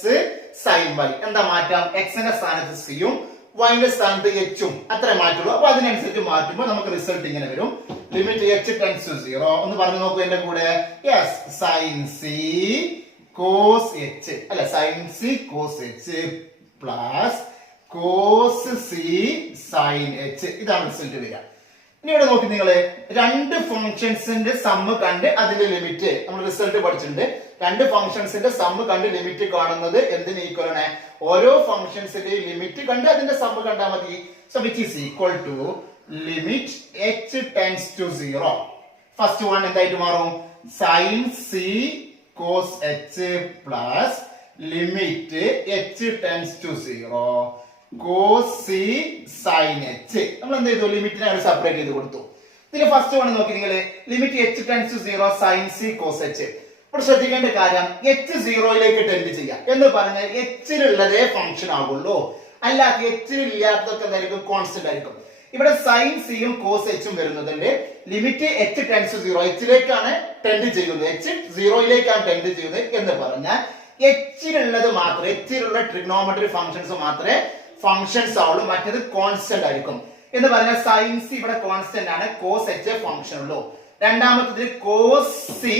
sin y. എന്താ മാറ്റാം? x ന്റെ സ്ഥാനത്ത് c യും y ന്റെ സ്ഥാനത്ത് h ഉം അത്രേ മാറ്റുള്ളൂ. അപ്പൊ അതിനനുസരിച്ച് മാറ്റുമ്പോൾ നമുക്ക് റിസൾട്ട് ഇങ്ങനെ വരും. ലിമിറ്റ് h tends to 0 ഒന്ന് പറഞ്ഞു നോക്കൂ എന്റെ കൂടെ. Yes, sin c cos h അല്ല, sin c cos h plus cos c sin h. ഇതാണ് റിസൾട്ട് വരിക. ഇനി ഇവിടെ നോക്കി നിങ്ങള് രണ്ട് ഫംഗ്ഷൻസിന്റെ സമ്മ് കണ്ട് അതിന്റെ ലിമിറ്റ് നമ്മൾ റിസൾട്ട് പഠിച്ചിട്ടുണ്ട്. രണ്ട് ഫംഗ്ഷൻസിന്റെ സമ്മ് കണ്ട് ലിമിറ്റ് കാണുന്നത് എന്തിന് ഈക്വൽ ആണ്? ഓരോ ഫംഗ്ഷൻസിന്റെ ലിമിറ്റ് കണ്ട് അതിന്റെ സമ്മ് കണ്ടാൽ മതി. So which is equal to limit h tends to 0. First one എന്തായിട്ട് മാറും? sin c cos h plus limit h tends to 0 cos c sin h. നമ്മൾ എന്ത് ചെയ്തു? ലിമിറ്റിനെ സെപ്പറേറ്റ് ചെയ്ത് കൊടുത്തു. ഇതിൽ ഫസ്റ്റ് വൺ നോക്കി നിങ്ങൾ, limit h tends to 0 sin c cos h. ഇപ്പോൾ ശ്രദ്ധിക്കേണ്ട കാര്യം, h 0യിലേക്ക് ടെൻഡ് ചെയ്യാം എന്ന് പറഞ്ഞാൽ hലുള്ളതേ ഫംഗ്ഷൻ ആകുള്ളൂ, അല്ലാതെ hലില്ലാത്തതൊക്കെ എന്തായിരിക്കും? കോൺസ്റ്റന്റ് ആയിരിക്കും. ഇവിടെ സൈൻ സിയും കോസ് എച്ചും വരുന്നതിന്റെ ലിമിറ്റ് h ടെൻസ് ടു 0 hലേക്കാണ് ടെൻഡ് ചെയ്യുന്നത്, h 0യിലേക്കാണ് ടെൻഡ് ചെയ്യുന്നത് എന്ന് പറഞ്ഞാൽ hലുള്ളത് മാത്രമേ, hലുള്ള ട്രിഗ്നോമെട്രി ഫംഗ്ഷൻസ് മാത്രമേ ഫംഗ്ഷൻസ് ആവുള്ളൂ, മറ്റേത് കോൺസ്റ്റന്റ് ആയിരിക്കും. എന്ന് പറഞ്ഞാൽ സൈൻ സി ഇവിടെ കോൺസ്റ്റന്റ് ആണ്, കോസ് എച്ച് ഫംഗ്ഷൻ ഉള്ളൂ. രണ്ടാമത്തത് കോസ് സി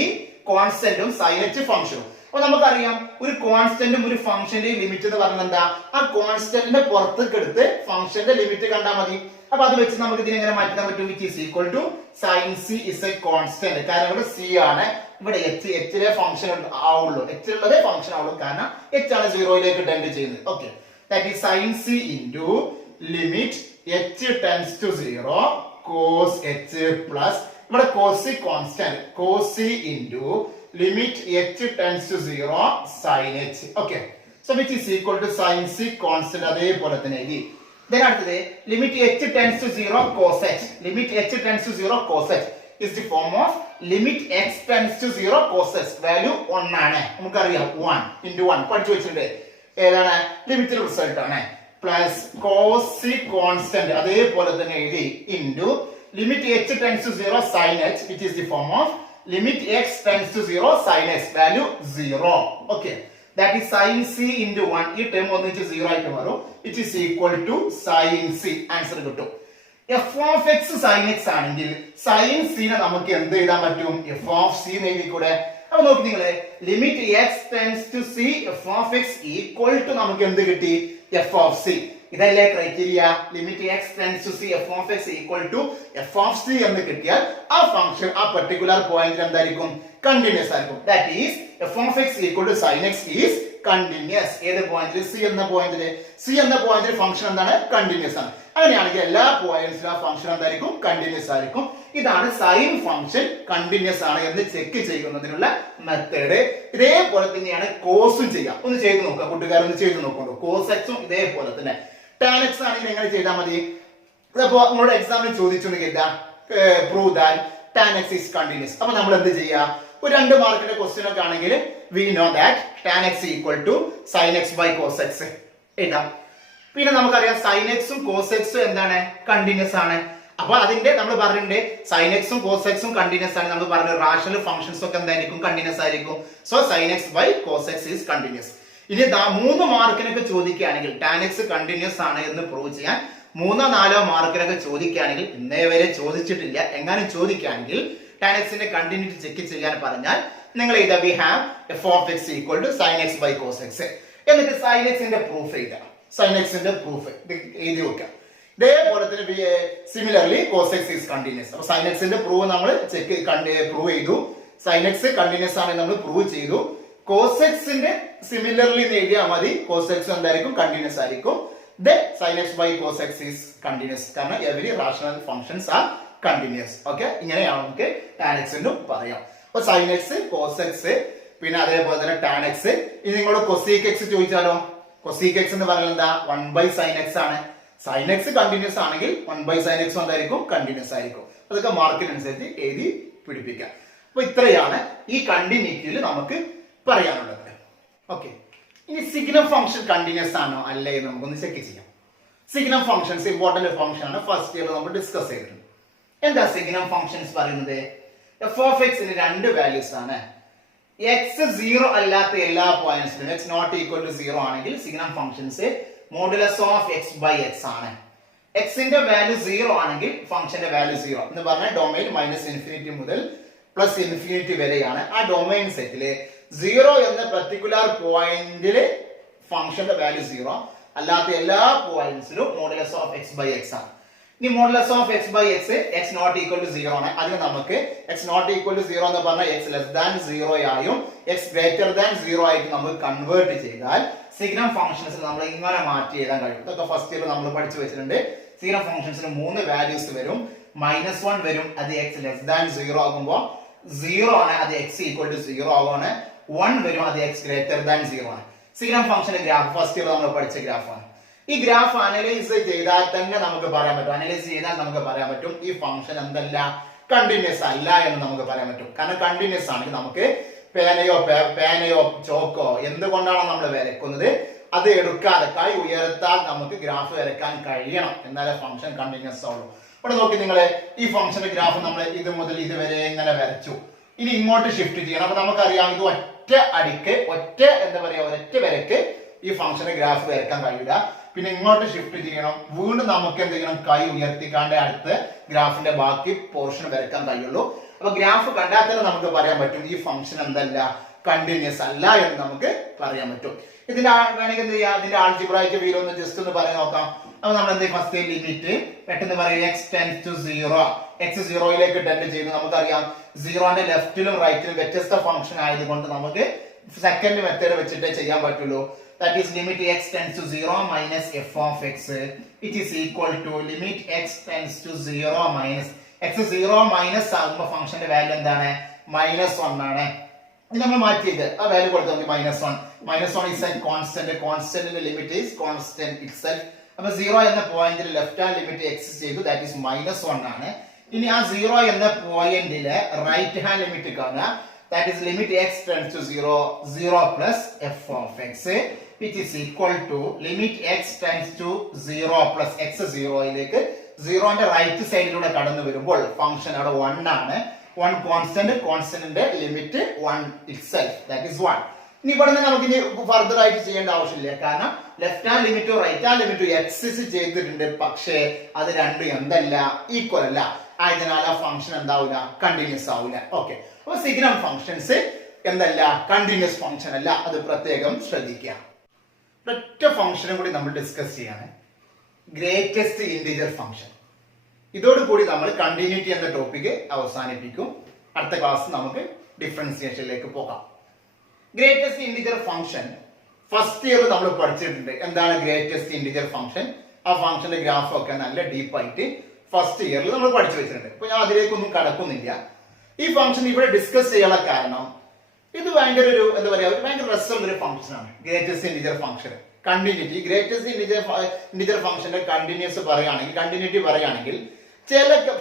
കോൺസ്റ്റന്റും സൈൻ എച്ച് ഫംഗ്ഷനും. അപ്പൊ നമുക്കറിയാം ഒരു കോൺസ്റ്റന്റും ഒരു ഫംഗ്ഷന്റെയും ലിമിറ്റ് എന്ന് പറഞ്ഞാൽ എന്താ? ആ കോൺസ്റ്റന്റിന്റെ പുറത്തേക്ക് എടുത്ത് ഫംഗ്ഷന്റെ ലിമിറ്റ് കണ്ടാൽ മതി. അപ്പൊ അത് വെച്ച് നമുക്ക് ഇതിനെ എങ്ങനെ മാറ്റാൻ പറ്റും? Which is equal to sine c is a constant. കാരണം ഇവിടെ സി ആണ്, ഇവിടെ എച്ചിലെ ഫംഗ്ഷൻ ആവുള്ളൂ, എച്ചിലുള്ളതേ ഫംഗ്ഷൻ ആവുള്ളൂ, കാരണം എച്ച് ആണ് 0യിലേക്ക് ടെൻഡ് ചെയ്യുന്നത്. Okay, that is sine c into limit h tends to 0 cos h plus ഇവിടെ cos c constant, cos c into limit h tends to 0 sin h. Okay, so which is equal to sine c constant അതേപോലെ തന്നെ എഴുതി. then അടുത്തത് limit h tends to 0 cos h. Limit h tends to 0 cos h is the form of limit x tends to 0 cos h. Value 1 ആണ്, നമുക്കറിയാം 1 into 1 പഠിച്ചു വെച്ചിട്ടുണ്ട്. ഏതാണ്? ലിമിറ്റിൽ result ആണ്. പ്ലസ് cos c കോൺസ്റ്റന്റ് അതേപോലെ തന്നെ എഴുതി into limit h tends to 0 sin h which is the form of limit x tends to 0 sin h value 0. Okay, that is sin c into 1. ഈ term ഒന്നിച്ച് 0 ആയിട്ട് മാറും, which is equal to sin c. Answer കിട്ടും. f of x sin x ആണെങ്കിൽ sin c നെ നമുക്ക് എന്ത് എഴുതാൻ പറ്റും? f of c എന്ന് എഴുതിക്കൂടെ? അപ്പൊ നോക്കി നിങ്ങളെ, limit x tends to c f of x equal to നമുക്ക് എന്ത് കിട്ടി? f of c. ഇതല്ലേ criteria? Limit x tends to c f of x equal to f of c എന്ന് കിട്ടിയാൽ ആ ഫംഗ്ഷൻ ആ പെർട്ടിക്കുലർ പോയിന്റിൽ എന്തായിരിക്കും? കണ്ടിന്യൂസ് ആയിരിക്കും. That is f of x equal to sin x is continuous. ഏത് പോയിന്റിൽ? c എന്ന പോയിന്റിൽ. c എന്ന പോയിന്റിൽ ഫംഗ്ഷൻ എന്താണ്? കണ്ടിന്യൂസ് ആണ്. അങ്ങനെയാണെങ്കിൽ എല്ലാ പോയിന്റ്സിലും ആ ഫംഗ്ഷൻ എന്തായിരിക്കും? കണ്ടിന്യൂസ് ആയിരിക്കും. ഇതാണ് സൈൻ ഫംഗ്ഷൻ കണ്ടിന്യൂസ് ആണ് എന്ന് ചെക്ക് ചെയ്യുന്നതിനുള്ള മെത്തേഡ്. ഇതേപോലെ തന്നെയാണ് കോസും ചെയ്യാം. ഒന്ന് ചെയ്ത് നോക്കുക കൂട്ടുകാർ, ഒന്ന് ചെയ്ത് നോക്കൂ. കോസ് എക്സും ഇതേപോലെ തന്നെ. ടാൻ എക്സ് ആണെങ്കിൽ എങ്ങനെ ചെയ്താൽ മതി? അപ്പോ നമ്മുടെ എക്സാമിൽ ചോദിച്ചുണ്ടെങ്കിൽ prove that tan X is continuous. അപ്പൊ നമ്മൾ എന്ത് ചെയ്യാം? ഒരു 2 മാർക്കിന്റെ ക്വസ്റ്റ്യൻ ഒക്കെ ആണെങ്കിൽ we know that tan x equal to sine x by cos x എഴുതാം. പിന്നെ നമുക്കറിയാം സൈൻ എക്സും കോസ് എക്സും എന്താണ്? കണ്ടിന്യൂസ് ആണ്. അപ്പൊ അതിന്റെ നമ്മൾ പറഞ്ഞിട്ടുണ്ട് സൈൻ എക്സും കോസ് എക്സും കണ്ടിന്യൂസ് ആണ്. നമ്മൾ പറഞ്ഞു റാഷണൽ ഫംഗ്ഷൻസ് ഒക്കെ എന്തായിരിക്കും? കണ്ടിന്യൂസ് ആയിരിക്കും. So sine x by cos x is continuous. ഇനി 3 മാർക്കിനൊക്കെ ചോദിക്കുകയാണെങ്കിൽ ടാൻ എക്സ് കണ്ടിന്യൂസ് ആണ് എന്ന് പ്രൂവ് ചെയ്യാൻ 3-4 മാർക്കിനൊക്കെ ചോദിക്കുകയാണെങ്കിൽ, ഇന്നേ വരെ ചോദിച്ചിട്ടില്ല, എങ്ങാനും ചോദിക്കുകയാണെങ്കിൽ tan x ന്റെ കണ്ടിന്യൂറ്റി ചെക്ക് ചെയ്യാൻ പറഞ്ഞാൽ നിങ്ങൾ ഇതാ we have f of x equal to sin x by cos x. എന്നിട്ട് sin x ന്റെ പ്രൂഫ് എഴുതാം. sin x ന്റെ പ്രൂഫ് എഴുതി വെക്കാം. ഇതേപോലെ തന്നെ similarly cos x is continuous. അപ്പോൾ sin x ന്റെ പ്രൂഫ് നമ്മൾ പ്രൂവ് ചെയ്തു. sin x കണ്ടിന്യൂസ് ആണെന്ന് നമ്മൾ പ്രൂവ് ചെയ്തു. cos x ന്റെ സിമിലർലി എഴുതിയാൽ മതി. cos x എന്തായിരിക്കും? കണ്ടിന്യൂസ് ആയിരിക്കും. Then sin x by cos x is continuous. കാരണം every rational functions are continuous. Okay, ഇങ്ങനെയാണ് നമുക്ക് tan x എന്നും പറയാം. അപ്പൊ sin x, cos x, പിന്നെ അതേപോലെ തന്നെ tan x. ഇനി നിങ്ങളോട് cosec x ചോദിച്ചാലോ? cosec x എന്ന് പറയുന്നത് എന്താ? 1 by sin x ആണ്. sin x കണ്ടിന്യൂസ് ആണെങ്കിൽ 1 by sin x എന്തായിരിക്കും? കണ്ടിന്യൂസ് ആയിരിക്കും. അതൊക്കെ മാർക്കിനനുസരിച്ച് എഴുതി പിടിപ്പിക്കാം. അപ്പൊ ഇത്രയാണ് ഈ കണ്ടിന്യൂറ്റിയിൽ നമുക്ക് പറയാനുള്ളത്. ഓക്കെ, ഇനി സിഗ്നം ഫംഗ്ഷൻ കണ്ടിന്യൂസ് ആണോ അല്ലേ എന്ന് നമുക്കൊന്ന് ചെക്ക് ചെയ്യാം. സിഗ്നം ഫംഗ്ഷൻസ് ഇമ്പോർട്ടന്റ് ഫംഗ്ഷൻ ആണ്. ഫസ്റ്റ് ഇയർ നമ്മൾ ഡിസ്കസ് ചെയ്തിട്ടുണ്ട്. എന്താ സിഗ്നം ഫംഗ്ഷൻസ് പറയുന്നത്? f of x ന് രണ്ട് വാല്യൂസ് ആണ്. x 0 അല്ലാത്ത എല്ലാ പോയിന്റ്സിലും x നോട്ട് ഈക്വൽ ടു 0 ആണെങ്കിൽ signum functions modulus of x by x ആണ്. x ന്റെ വാല്യൂ 0 ആണെങ്കിൽ ഫംഗ്ഷന്റെ വാല്യൂ 0 എന്ന് പറഞ്ഞാൽ ഡൊമൈൻ -∞ മുതൽ +∞ വരെയാണ്. ആ ഡൊമൈൻ സെറ്റില് 0 എന്ന പർട്ടിക്കുലർ പോയിന്റില് ഫംഗ്ഷന്റെ വാല്യൂ 0, അല്ലാത്ത എല്ലാ പോയിന്റ്സിലും modulus of x by x ആണ്. ഇനി modulus of x by x x not equal to 0 ആണ്. അതിന് നമുക്ക് x നോട്ട് ഈക്വൽ ടു 0 എന്ന് പറഞ്ഞാൽ x ലെസ് ദാൻ 0 ആയും x ഗ്രേറ്റർ ദാൻ 0 ആയിട്ട് നമുക്ക് കൺവേർട്ട് ചെയ്താൽ സിഗ്നം ഫംഗ്ഷൻസ് നമ്മൾ ഇങ്ങനെ മാറ്റി എഴുതാൻ കഴിയും. ഇതൊക്കെ ഫസ്റ്റ് ഇയർ നമ്മൾ പഠിച്ചു വെച്ചിട്ടുണ്ട്. സിഗ്നം ഫംഗ്ഷൻസിന് 3 വാല്യൂസ് വരും. -1 വരും, അത് x ലെസ് ദാൻ 0 ആകുമ്പോൾ 0 ആണ്, അത് x ഈക്വൽ ടു 0 ആവുകയാണ്. 1 വരും, അത് x ഗ്രേറ്റർ ദാൻ 0 ആണ്. സിഗ്നം ഫംഗ്ഷന്റെ ഗ്രാഫ് ഫസ്റ്റ് ഇയർ നമ്മൾ പഠിച്ച ഗ്രാഫാണ്. ഈ ഗ്രാഫ് അനലൈസ് ചെയ്താൽ തന്നെ നമുക്ക് പറയാൻ പറ്റും, അനലൈസ് ചെയ്താൽ നമുക്ക് പറയാൻ പറ്റും ഈ ഫംഗ്ഷൻ എന്തല്ല, കണ്ടിന്യൂസ് അല്ല എന്ന് നമുക്ക് പറയാൻ പറ്റും. കാരണം കണ്ടിന്യൂസ് ആണെങ്കിൽ നമുക്ക് പേനയോ ചോക്കോ എന്തുകൊണ്ടാണോ നമ്മൾ വരയ്ക്കുന്നത് അത് എടുക്കാതെ കൈ ഉയർത്താൽ നമുക്ക് ഗ്രാഫ് വരയ്ക്കാൻ കഴിയണം, എന്നാലേ ഫംഗ്ഷൻ കണ്ടിന്യൂസ് ആവുള്ളൂ. ഇവിടെ നോക്കി നിങ്ങള് ഈ ഫംഗ്ഷന്റെ ഗ്രാഫ് നമ്മൾ ഇത് മുതൽ ഇതുവരെ ഇങ്ങനെ വരച്ചു. ഇനി ഇങ്ങോട്ട് ഷിഫ്റ്റ് ചെയ്യണം. അപ്പൊ നമുക്കറിയാം ഇത് ഒറ്റ അടിക്ക് ഒറ്റ വരക്ക് ഈ ഫംഗ്ഷന്റെ ഗ്രാഫ് വരയ്ക്കാൻ കഴിയില്ല. പിന്നെ ഇങ്ങോട്ട് ഷിഫ്റ്റ് ചെയ്യണം. വീണ്ടും നമുക്ക് എന്ത് ചെയ്യണം? കൈ ഉയർത്തിക്കാണ്ട് അടുത്ത് ഗ്രാഫിന്റെ ബാക്കി പോർഷൻ വരയ്ക്കാൻ കഴിയുള്ളൂ. അപ്പൊ ഗ്രാഫ് കണ്ടാൽ തന്നെ നമുക്ക് പറയാൻ പറ്റും ഈ ഫംഗ്ഷൻ എന്തല്ല, കണ്ടിന്യൂസ് അല്ല എന്ന് നമുക്ക് പറയാൻ പറ്റും. ഇതിന്റെ വേണമെങ്കിൽ എന്ത് ചെയ്യാം? ഇതിന്റെ ആൾജിബ്രായിക്ക് വീൽ ഒന്ന് ജസ്റ്റ് ഒന്ന് പറയാൻ നോക്കാം. അപ്പൊ നമ്മൾ എന്ത് ഫസ്റ്റ് ലിമിറ്റ് പെട്ടെന്ന് പറയും x ടെൻസ് ടു 0. x 0യിലേക്ക് ടെൻഡ് ചെയ്യുന്നു. നമുക്കറിയാം 0ന്റെ ലെഫ്റ്റിലും റൈറ്റിലും വ്യത്യസ്ത ഫംഗ്ഷൻ ആയതുകൊണ്ട് നമുക്ക് സെക്കൻഡ് മെത്തേഡ് വെച്ചിട്ടേ ചെയ്യാൻ പറ്റുള്ളൂ. That is limit x tends to 0 minus f of x, which is equal to limit x tends to 0 minus x 0 minus ആകുമ്പോൾ ഫംഗ്ഷന്റെ വാല്യൂ എന്താണ്? -1 ആണ്. ഇത് നമ്മൾ മാറ്റിയത് ആ വാല്യൂ കൊടുത്താൽ മതി -1 is a constant. കോൺസ്റ്റന്റിന്റെ ലിമിറ്റ് is constant itself. അപ്പൊ 0 എന്ന പോയിന്റിൽ ലെഫ്റ്റ് ഹാൻഡ് ലിമിറ്റ് x ചെയ്തു, that is -1 ആണ്. ഇനി ആ 0 എന്ന പോയിന്റിലെ റൈറ്റ് ഹാൻഡ് ലിമിറ്റ് കാണുക, that is limit x tends to 0 plus f of x, which is equal to limit x tends to 0 plus x 0യിലേക്ക് 0ന്റെ right സൈഡിലൂടെ കടന്നു വരുമ്പോൾ ഫംഗ്ഷൻ അവിടെ 1 ആണ്. 1 കോൺസ്റ്റന്റിന്റെ ലിമിറ്റ് 1 itself, that is 1. ഇനി ഇവിടെ നിന്ന് നമുക്ക് ഇനി ഫർദർ ആയിട്ട് ചെയ്യേണ്ട ആവശ്യമില്ല, കാരണം ലെഫ്റ്റ് ഹാൻഡ് ലിമിറ്റോ റൈറ്റ് ഹാൻഡ് ലിമിറ്റോ എക്സിസ്റ്റ് ചെയ്തിട്ടുണ്ട്. പക്ഷേ അത് രണ്ടും എന്തല്ല, ഈക്വൽ അല്ല. ആയതിനാൽ ആ ഫംഗ്ഷൻ എന്താവില്ല, കണ്ടിന്യൂസ് ആവില്ല. ഓക്കെ, അപ്പൊ സിഗ്നം ഫംഗ്ഷൻസ് എന്തല്ല, കണ്ടിന്യൂസ് ഫംഗ്ഷൻ അല്ല. അത് പ്രത്യേകം ശ്രദ്ധിക്കുക. ഒറ്റ ഫംഗ്ഷനും കൂടി നമ്മൾ ഡിസ്കസ് ചെയ്യാണ്, ഗ്രേറ്റസ്റ്റ് ഇന്റിജർ ഫംഗ്ഷൻ. ഇതോടുകൂടി നമ്മൾ കണ്ടിന്യൂറ്റി എന്ന ടോപ്പിക് അവസാനിപ്പിക്കും. അടുത്ത ക്ലാസ് നമുക്ക് ഡിഫറൻസിയേഷനിലേക്ക് പോകാം. Greatest integer function first year നമ്മൾ പഠിച്ചിട്ടുണ്ട്. എന്താണ് ഗ്രേറ്റസ്റ്റ് ഇന്റിജർ ഫംഗ്ഷൻ? ആ ഫംഗ്ഷന്റെ ഗ്രാഫ് ഒക്കെ നല്ല ഡീപ്പായിട്ട് ഫസ്റ്റ് ഇയറിൽ നമ്മൾ പഠിച്ചു വെച്ചിട്ടുണ്ട്. അപ്പൊ ഞാൻ അതിലേക്കൊന്നും കടക്കുന്നില്ല. ഈ ഫംഗ്ഷൻ ഇവിടെ ഡിസ്കസ് ചെയ്യാനുള്ള കാരണം ഇത് ഭയങ്കര ഒരു എന്താ പറയാ, ഭയങ്കര രസമുള്ള ഒരു ഫംഗ്ഷൻ ആണ് greatest integer function. Continuity, greatest integer ഫംഗ്ഷന്റെ കണ്ടിന്യൂസ് കണ്ടിന്യൂറ്റി പറയുകയാണെങ്കിൽ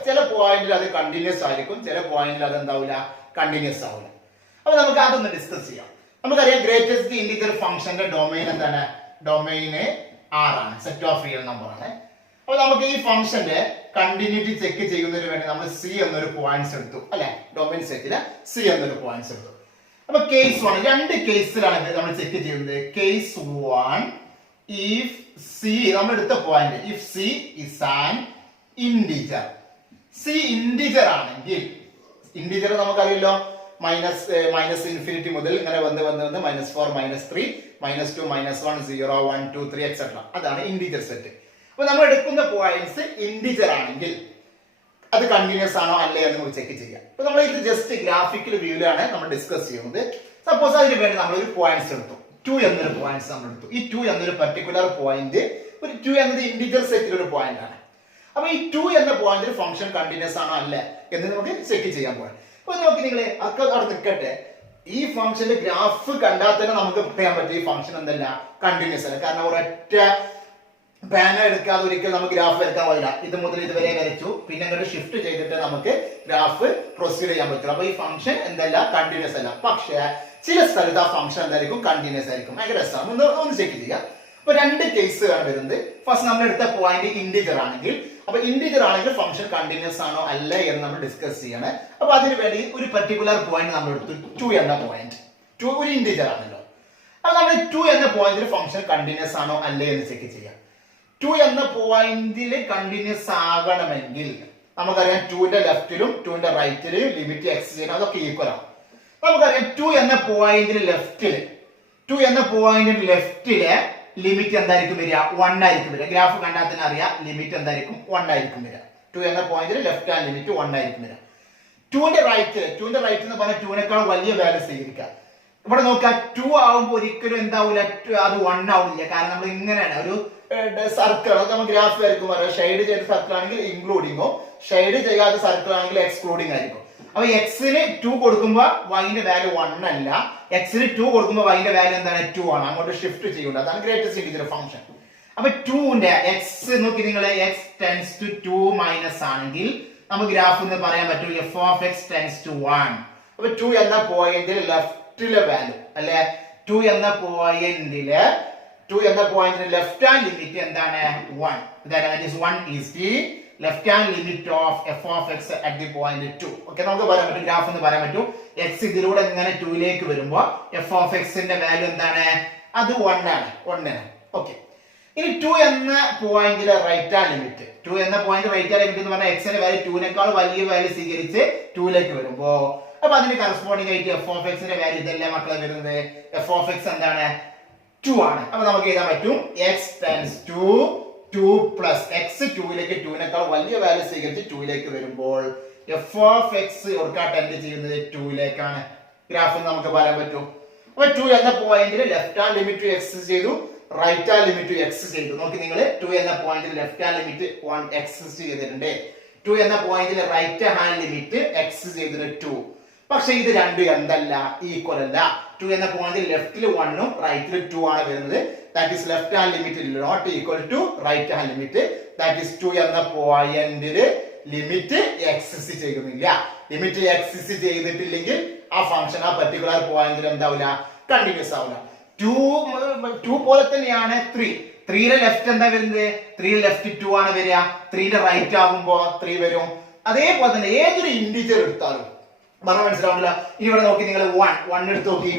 ചില പോയിന്റിൽ അത് കണ്ടിന്യൂസ് ആയിരിക്കും, ചില പോയിന്റിൽ അത് എന്താവില്ല, കണ്ടിന്യൂസ് ആവില്ല. അപ്പൊ നമുക്ക് അതൊന്ന് ഡിസ്കസ് ചെയ്യാം. നമുക്കറിയാം ഗ്രേറ്റസ്റ്റ് ഇന്റിജർ ഫംഗ്ഷന്റെ ഡൊമൈൻ എന്താണ്? ഡൊമൈന് R ആണ്, സെറ്റ് ഓഫ് റിയൽ നമ്പർ ആണ്. അപ്പൊ നമുക്ക് ഈ ഫംഗ്ഷന്റെ കണ്ടിന്യൂറ്റി ചെക്ക് ചെയ്യുന്നതിന് വേണ്ടി നമ്മൾ C എന്നൊരു പോയിന്റ്സ് എടുത്തു, അല്ലെ? ഡൊമൈൻ സെറ്റില് C എന്നൊരു പോയിന്റ്സ് എടുത്തു. അപ്പൊ കേസ് 1, രണ്ട് കേസിലാണ് നമ്മൾ ചെക്ക് ചെയ്യുന്നത്. കേസ് 1, if C നമ്മൾ എടുത്ത point, if C is an integer, C integer ആണെങ്കിൽ ഇന്റീജർ നമുക്കറിയല്ലോ മൈനസ് ഇൻഫിനിറ്റി മുതൽ ഇങ്ങനെ വന്ന് -4 -3 -2 -1 0 1 2 3 എക്സെട്ര. അതാണ് ഇന്റീജർ സെറ്റ്. അപ്പൊ നമ്മൾ എടുക്കുന്ന പോയിന്റ്സ് ഇന്റീജർ ആണെങ്കിൽ അത് കണ്ടിന്യൂസ് ആണോ അല്ലേ എന്ന് നമുക്ക് ചെക്ക് ചെയ്യാം. അപ്പൊ നമ്മൾ ഇത് ജസ്റ്റ് ഗ്രാഫിക്കൽ വ്യൂവിലാണ് നമ്മൾ ഡിസ്കസ് ചെയ്യുന്നത്. സപ്പോസ് അതിന് വേണ്ടി നമ്മൾ ഒരു പോയിന്റ്സ് എടുത്തു, 2 എന്നൊരു പോയിന്റ്സ് നമ്മൾ എടുത്തു. ഈ 2 എന്നൊരു പർട്ടിക്കുലർ പോയിന്റ്, ഒരു 2 എന്നത് ഇന്റീജർ സെറ്റിൽ ഒരു പോയിന്റ് ആണ്. അപ്പൊ ഈ 2 എന്ന പോയിന്റിൽ ഫംഗ്ഷൻ കണ്ടിന്യൂസ് ആണോ അല്ല എന്ന് നമുക്ക് ചെക്ക് ചെയ്യാൻ പോകാം. അപ്പൊ നോക്കി നിങ്ങൾ ഒക്കെ അവിടെ നിൽക്കട്ടെ, ഈ ഫംഗ്ഷന്റെ ഗ്രാഫ് കണ്ടാൽ തന്നെ നമുക്ക് പറയാൻ പറ്റും ഈ ഫംഗ്ഷൻ എന്തല്ല കണ്ടിന്യൂസ് അല്ല. കാരണം ഒരൊറ്റ പാന എടുക്കാതെ ഒരിക്കലും നമുക്ക് ഗ്രാഫ് വരയ്ക്കാൻ പാടില്ല. ഇത് മുതൽ ഇതുവരെ വരച്ചു, പിന്നെ അങ്ങോട്ട് ഷിഫ്റ്റ് ചെയ്തിട്ട് നമുക്ക് ഗ്രാഫ് പ്രൊസീഡ് ചെയ്യാൻ പറ്റും. അപ്പൊ ഈ ഫംഗ്ഷൻ എന്തല്ല കണ്ടിന്യൂസ് അല്ല. പക്ഷേ ചില സ്ഥലത്ത് ആ ഫംഗ്ഷൻ എന്തായിരിക്കും കണ്ടിന്യൂസ് ആയിരിക്കും. ഭയങ്കര രസമാണ്, ഒന്ന് ചെക്ക് ചെയ്യാം. അപ്പൊ 2 കേസുകളാണ് വരുന്നത്. ഫസ്റ്റ് നമ്മൾ എടുത്ത പോയിന്റ് ഇന്റീജർ ആണെങ്കിൽ, അപ്പൊ ഇന്റീജർ ആണെങ്കിൽ ഫംഗ്ഷൻ കണ്ടിന്യൂസ് ആണോ അല്ല എന്ന് നമ്മൾ ഡിസ്കസ് ചെയ്യണം. അപ്പൊ അതിന് വേണ്ടി ഒരു പർട്ടിക്കുലർ പോയിന്റ് നമ്മൾ എടുത്തു, 2 എന്ന പോയിന്റ്. 2 ഒരു ഇന്റീജർ ആണല്ലോ. അപ്പൊ നമ്മൾ 2 എന്ന പോയിന്റിൽ ഫംഗ്ഷൻ കണ്ടിന്യൂസ് ആണോ അല്ലേ എന്ന് ചെക്ക് ചെയ്യാം. 2 എന്ന പോയിന്റിൽ കണ്ടിന്യൂസ് ആകണമെങ്കിൽ നമുക്കറിയാം 2ന്റെ ലെഫ്റ്റിലും 2ന്റെ റൈറ്റിലും ലിമിറ്റ് എക്സ് ചെയ്യണം, അതൊക്കെ ഈക്വൽ ആണ്. നമുക്കറിയാം 2 എന്ന പോയിന്റിൽ ലെഫ്റ്റില് ലിമിറ്റ് എന്തായിരിക്കും വരിക? 1 ആയിരിക്കും വരിക. ഗ്രാഫ് കണ്ടാൽ തന്നെ അറിയാം ലിമിറ്റ് എന്തായിരിക്കും? 1 ആയിരിക്കും വരിക. 2 എന്ന പോയിന്റിൽ ലെഫ്റ്റ് ഹാൻഡ് ലിമിറ്റ് 1 ആയിരിക്കും വരിക. 2ന്റെ റൈറ്റ് എന്ന് പറഞ്ഞാൽ 2നേക്കാൾ വലിയ വാല്യൂ സ്വീകരിക്കുക. ഇവിടെ നോക്കുക, 2 ആവുമ്പോൾ ഒരിക്കലും എന്താവില്ല, അത് 1 ആവില്ല. കാരണം നമ്മൾ ഇങ്ങനെയാണ് ഒരു സർക്കിൾ, നമ്മൾ ഗ്രാഫ് വരയ്ക്കും പറയാം. ഷെയ്ഡ് ചെയ്ത സർക്കിൾ ആണെങ്കിൽ ഇൻക്ലൂഡിങ്ങോ, ഷെയ്ഡ് ചെയ്യാത്ത സർക്കിൾ ആണെങ്കിൽ എക്സ്ക്ലൂഡിങ് ആയിരിക്കും. അപ്പൊ എക്സിന് 2 കൊടുക്കുമ്പോ വൈന്റെ വാല്യൂ 1 അല്ല, എക്സിന് 2 കൊടുക്കുമ്പോ വൈന്റെ വാല്യൂ എന്താണ്? 2 ആണ്. അങ്ങോട്ട് ഷിഫ്റ്റ് ചെയ്യുന്നത്, അതാണ് ഗ്രേറ്റസ്റ്റ് ഇന്റീജർ ഫംഗ്ഷൻ. അപ്പൊ 2ന്റെ എക്സ് നോക്കി നിങ്ങൾ, എക്സ് ടെൻസ് ടു 2 മൈനസ് ആണെങ്കിൽ നമുക്ക് ഗ്രാഫ് എന്ന് പറയാൻ പറ്റും f of x tends to 1. അപ്പൊ 2 എന്ന പോയിന്റിൽ ലെഫ്റ്റിലെ വാല്യൂ അല്ലെ, 2 എന്ന പോയിന്റിൽ ലെഫ്റ്റ് ഹാൻഡ് ലിമിറ്റ് എന്താണ്? 1. that is 1 is the left hand limit of f of x at the point 2. Okay, നമുക്ക് പറയാൻ പറ്റും ഗ്രാഫ് എന്ന് പറയാൻ പറ്റും. x ഇതിലൂടെ ഇങ്ങനെ 2 ലേക്ക് വരുമ്പോ f of x ന്റെ വാല്യൂ എന്താണ്? അത് 1 ആണ്. ഓക്കെ, ഇനി 2 എന്ന പോയിന്റിലെ റൈറ്റ് ഹാൻഡ് ലിമിറ്റ്, 2 എന്ന പോയിന്റ് റൈറ്റ് ഹാൻഡ് ലിമിറ്റ് എന്ന് പറഞ്ഞാൽ x ന്റെ വാല്യൂ 2നേക്കാൾ വലിയ വാല്യൂ സ്വീകരിച്ച് 2 ലേക്ക് വരുമ്പോ, അപ്പൊ അതിന് കറസ്പോണ്ടിങ് ആയിട്ട് f of x ന്റെ വാല്യൂ ഇതല്ലേ മക്കളെ വരുന്നത്? f of x എന്താണ്? 2 ആണ്. അപ്പൊ നമുക്ക് എഴുതാൻ പറ്റും x tends to 2 plus x 2ലേക്ക് 2നേക്കാൾ വലിയ വാല്യൂ സ്വീകരിച്ച് 2ലേക്ക് വരുമ്പോൾ f of x ഓർക്കാൻ ടെൻഡ് ചെയ്യുന്നത് 2ലേക്കാണ്. ഗ്രാഫ് നമുക്ക് പറയാൻ പറ്റും. അപ്പൊ 2 എന്ന പോയിന്റിൽ ലെഫ്റ്റ് ഹാൻഡ് ലിമിറ്റ് x ചെയ്തു, റൈറ്റ് ഹാൻഡ് ലിമിറ്റ് x ചെയ്തു. നോക്കി നിങ്ങൾ, 2 എന്ന പോയിന്റിൽ ലെഫ്റ്റ് ഹാൻഡ് ലിമിറ്റ് 1 x ചെയ്തിട്ടുണ്ട്, 2 എന്ന പോയിന്റിൽ റൈറ്റ് ഹാൻഡ് ലിമിറ്റ് x ചെയ്തിട്ട് 2. പക്ഷെ ഇത് രണ്ടും എന്തല്ല? ഈക്വൽ അല്ല. 2 എന്ന പോയിന്റിൽ ലെഫ്റ്റിൽ 1 ഉം റൈറ്റിൽ 2 ആണ് വരുന്നത്. That is left hand limit not equal to right hand limit. That is 2 എന്ന പോയിന്റിൽ ലിമിറ്റ് എക്സിസ്റ്റ് ചെയ്യുന്നില്ല. ലിമിറ്റ് എക്സിസ്റ്റ് ചെയ്തിട്ടില്ലെങ്കിൽ ആ ഫംഗ്ഷൻ ആ പർട്ടിക്കുലർ പോയിന്റിൽ എന്താവില്ല? കണ്ടിന്യൂസ് ആവില്ല. 2 പോലെ തന്നെയാണ് 3. 3യുടെ ലെഫ്റ്റ് എന്താ വരുന്നത്? 3യുടെ ലെഫ്റ്റ് 2 ആണ് വരിക. 3യുടെ റൈറ്റ് ആകുമ്പോ 3 വരും. അതേപോലെ തന്നെ ഏതൊരു ഇന്റീജർ എടുത്താലും പറഞ്ഞാൽ മനസ്സിലാവില്ല. ഇനി ഇവിടെ നോക്കി നിങ്ങൾ 1 എടുത്ത് നോക്കി,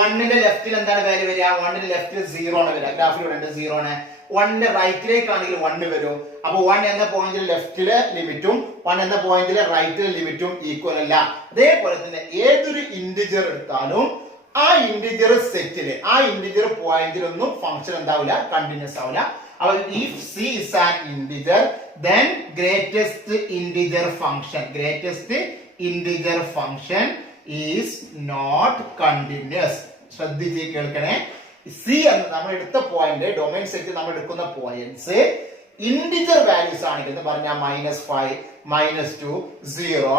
1ന്റെ ലെഫ്റ്റിൽ എന്താണ് വാല്യൂ വരിക? 1ന്റെ ലെഫ്റ്റിൽ 0 ആണ് വരിക. ഗ്രാഫിൽ ഇവിടെ 0 ആണ്. 1ന്റെ റൈറ്റിലേക്കാണെങ്കിൽ 1 വരും. അപ്പൊ 1 എന്ന പോയിന്റിൽ ലെഫ്റ്റിലെ ലിമിറ്റും 1 എന്ന പോയിന്റിലെ റൈറ്റിലെ ലിമിറ്റും ഈക്വൽ അല്ല. അതേപോലെ തന്നെ ഏതൊരു ഇന്റിജർ എടുത്താലും ആ ഇന്റിജർ സെറ്റില്, ആ ഇന്റിജർ പോയിന്റിലൊന്നും ഫംഗ്ഷൻ എന്താവില്ല? കണ്ടിന്യൂസ് ആവില്ല. അപ്പോൾ if c is an integer, then greatest integer function is not continuous. ശ്രദ്ധിച്ച് കേൾക്കണേ. സി എന്ന് നമ്മൾ എടുത്ത പോയിന്റ്, ഡൊമൈൻ സെറ്റ് നമ്മൾ എടുക്കുന്ന പോയിന്റ്സ് ഇന്റിജർ വാല്യൂസ് ആണെങ്കിൽ എന്ന് പറഞ്ഞാൽ -5, -2, 0,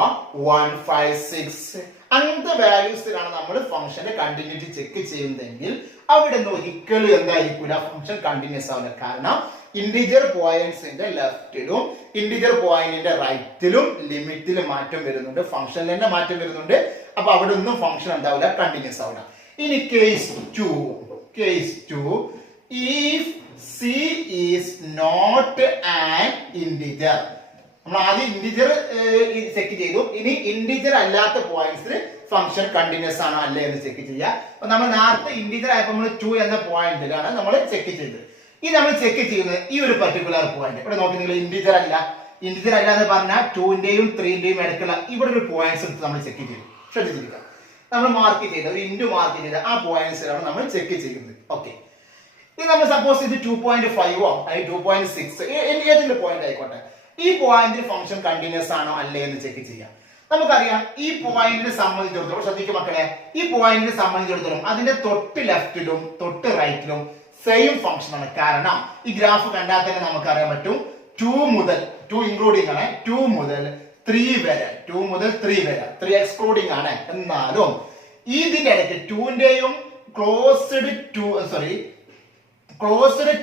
1, 5, 6 അങ്ങനത്തെ വാല്യൂസിലാണ് നമ്മൾ ഫംഗ്ഷന്റെ കണ്ടിന്യൂറ്റി ചെക്ക് ചെയ്യുന്നതെങ്കിൽ അവിടെ നിന്ന് ഒരിക്കലും എന്തായിരിക്കില്ല? ഫംഗ്ഷൻ കണ്ടിന്യൂസ് ആവില്ല. കാരണം ഇന്റിജർ പോയിന്റ്സിന്റെ ലെഫ്റ്റിലും ഇന്റിജർ പോയിന്റിന്റെ റൈറ്റിലും ലിമിറ്റിൽ മാറ്റം വരുന്നുണ്ട്, ഫംഗ്ഷനിൽ തന്നെ മാറ്റം വരുന്നുണ്ട്. അപ്പൊ അവിടെ ഒന്നും ഫംഗ്ഷൻ എന്താവില്ല? കണ്ടിന്യൂസ് ആവില്ല. ഇനി case 2, if c is not an integer, നമ്മൾ ആദ്യം ഇന്റിജർ ചെക്ക് ചെയ്തു. ഇനി ഇന്റിജർ അല്ലാത്ത പോയിന്റ്സിൽ ഫംഗ്ഷൻ കണ്ടിന്യൂസ് ആണോ അല്ലേ എന്ന് ചെക്ക് ചെയ്യുക. അപ്പൊ നമ്മൾ നേരത്തെ ഇന്റിജർ ആയപ്പോൾ നമ്മൾ 2 എന്ന പോയിന്റിലാണ് നമ്മൾ ചെക്ക് ചെയ്തത്. ഈ നമ്മൾ ചെക്ക് ചെയ്യുന്നത് ഈ ഒരു പർട്ടിക്കുലർ പോയിന്റ്. ഇവിടെ നോക്കി നിങ്ങൾ, ഇന്റിജർ അല്ല, ഇന്റിജർ അല്ല എന്ന് പറഞ്ഞാൽ 2ന്റെയും 3ന്റെയും ഇടയ്ക്കുള്ള ഇവിടെ ഒരു പോയിന്റ്സ് എടുത്ത് നമ്മൾ ചെക്ക് ചെയ്യും. ശ്രദ്ധിച്ചിരിക്കുക, നമ്മൾ മാർക്ക് ചെയ്ത ഒരു ഇൻറ്റു മാർക്ക് ചെയ്ത ആ പോയിന്റ്സിലാണ് നമ്മൾ ചെക്ക് ചെയ്യുന്നത്. ഓക്കെ, ഇനി നമ്മൾ സപ്പോസ് ഇത് 2.5 അല്ലെങ്കിൽ 2.6 ഏതെങ്കിലും പോയിന്റ് ആയിക്കോട്ടെ, ഈ പോയിന്റിൽ ഫംഗ്ഷൻ കണ്ടിന്യൂസ് ആണോ അല്ലേ എന്ന് ചെക്ക് ചെയ്യാം. നമുക്കറിയാം ഈ പോയിന്റിനെ സംബന്ധിച്ചിടത്തോളം, ശ്രദ്ധിക്കും മക്കളെ, ഈ പോയിന്റിനെ സംബന്ധിച്ചിടത്തോളം അതിന്റെ തൊട്ട് ലെഫ്റ്റിലും തൊട്ട് റൈറ്റിലും സെയിം ഫംഗ്ഷൻ ആണ്. കാരണം ഈ ഗ്രാഫ് കണ്ടാൽ തന്നെ നമുക്കറിയാൻ പറ്റും 2 മുതൽ 2 ഇൻക്ലൂഡിംഗ് ആണ്, 2 മുതൽ 3 വരെ, 2 മുതൽ 3 വരെ, 3 എക്സ്ക്ലൂഡിംഗ് ആണ്. എന്നാലും ഇതിന്റെ ഇടയ്ക്ക് 2ന്റെയും ക്ലോസ്ഡ്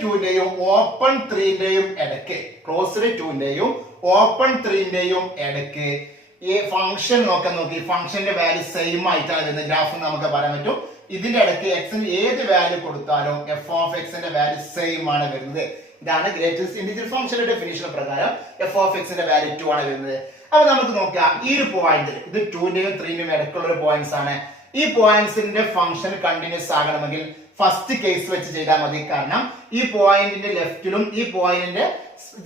2ന്റെയും ഓപ്പൺ 3ന്റെയും ഇടയ്ക്ക്, ക്ലോസ്ഡ് 2ന്റെയും ഓപ്പൺ 3ന്റെയും ഇടയ്ക്ക് ഈ ഫംഗ്ഷൻ നോക്കി ഫംഗ്ഷന്റെ വാല്യൂ സെയിം ആയിട്ടാണ് വരുന്നത്. ഗ്രാഫ് നമുക്ക് പറയാൻ പറ്റും. ഇതിന്റെ ഇടയ്ക്ക് എക്സിന് ഏത് വാല്യൂ കൊടുത്താലും എഫ് ഓഫ് എക്സിന്റെ വാല്യൂ സെയിം ആണ് വരുന്നത്. ഇതാണ് ഗ്രേറ്റസ്റ്റ് ഇന്റിജർ ഫംഗ്ഷന്റെ ഡെഫിനിഷൻ പ്രകാരം എഫ് ഓഫ് എക്സിന്റെ വാല്യൂ 2 ആണ് വരുന്നത്. അപ്പൊ നമുക്ക് നോക്കാം, ഈ ഒരു പോയിന്റ് ഇത് 2ന്റെയും 3ന്റെയും ഇടയ്ക്കുള്ള ഒരു പോയിന്റ്സ് ആണ്. ഈ പോയിന്റ്സിന്റെ ഫംഗ്ഷൻ കണ്ടിന്യൂസ് ആകണമെങ്കിൽ ഫസ്റ്റ് കേസ് വെച്ച് ചെയ്താൽ മതി. കാരണം ഈ പോയിന്റിന്റെ ലെഫ്റ്റിലും ഈ പോയിന്റിന്റെ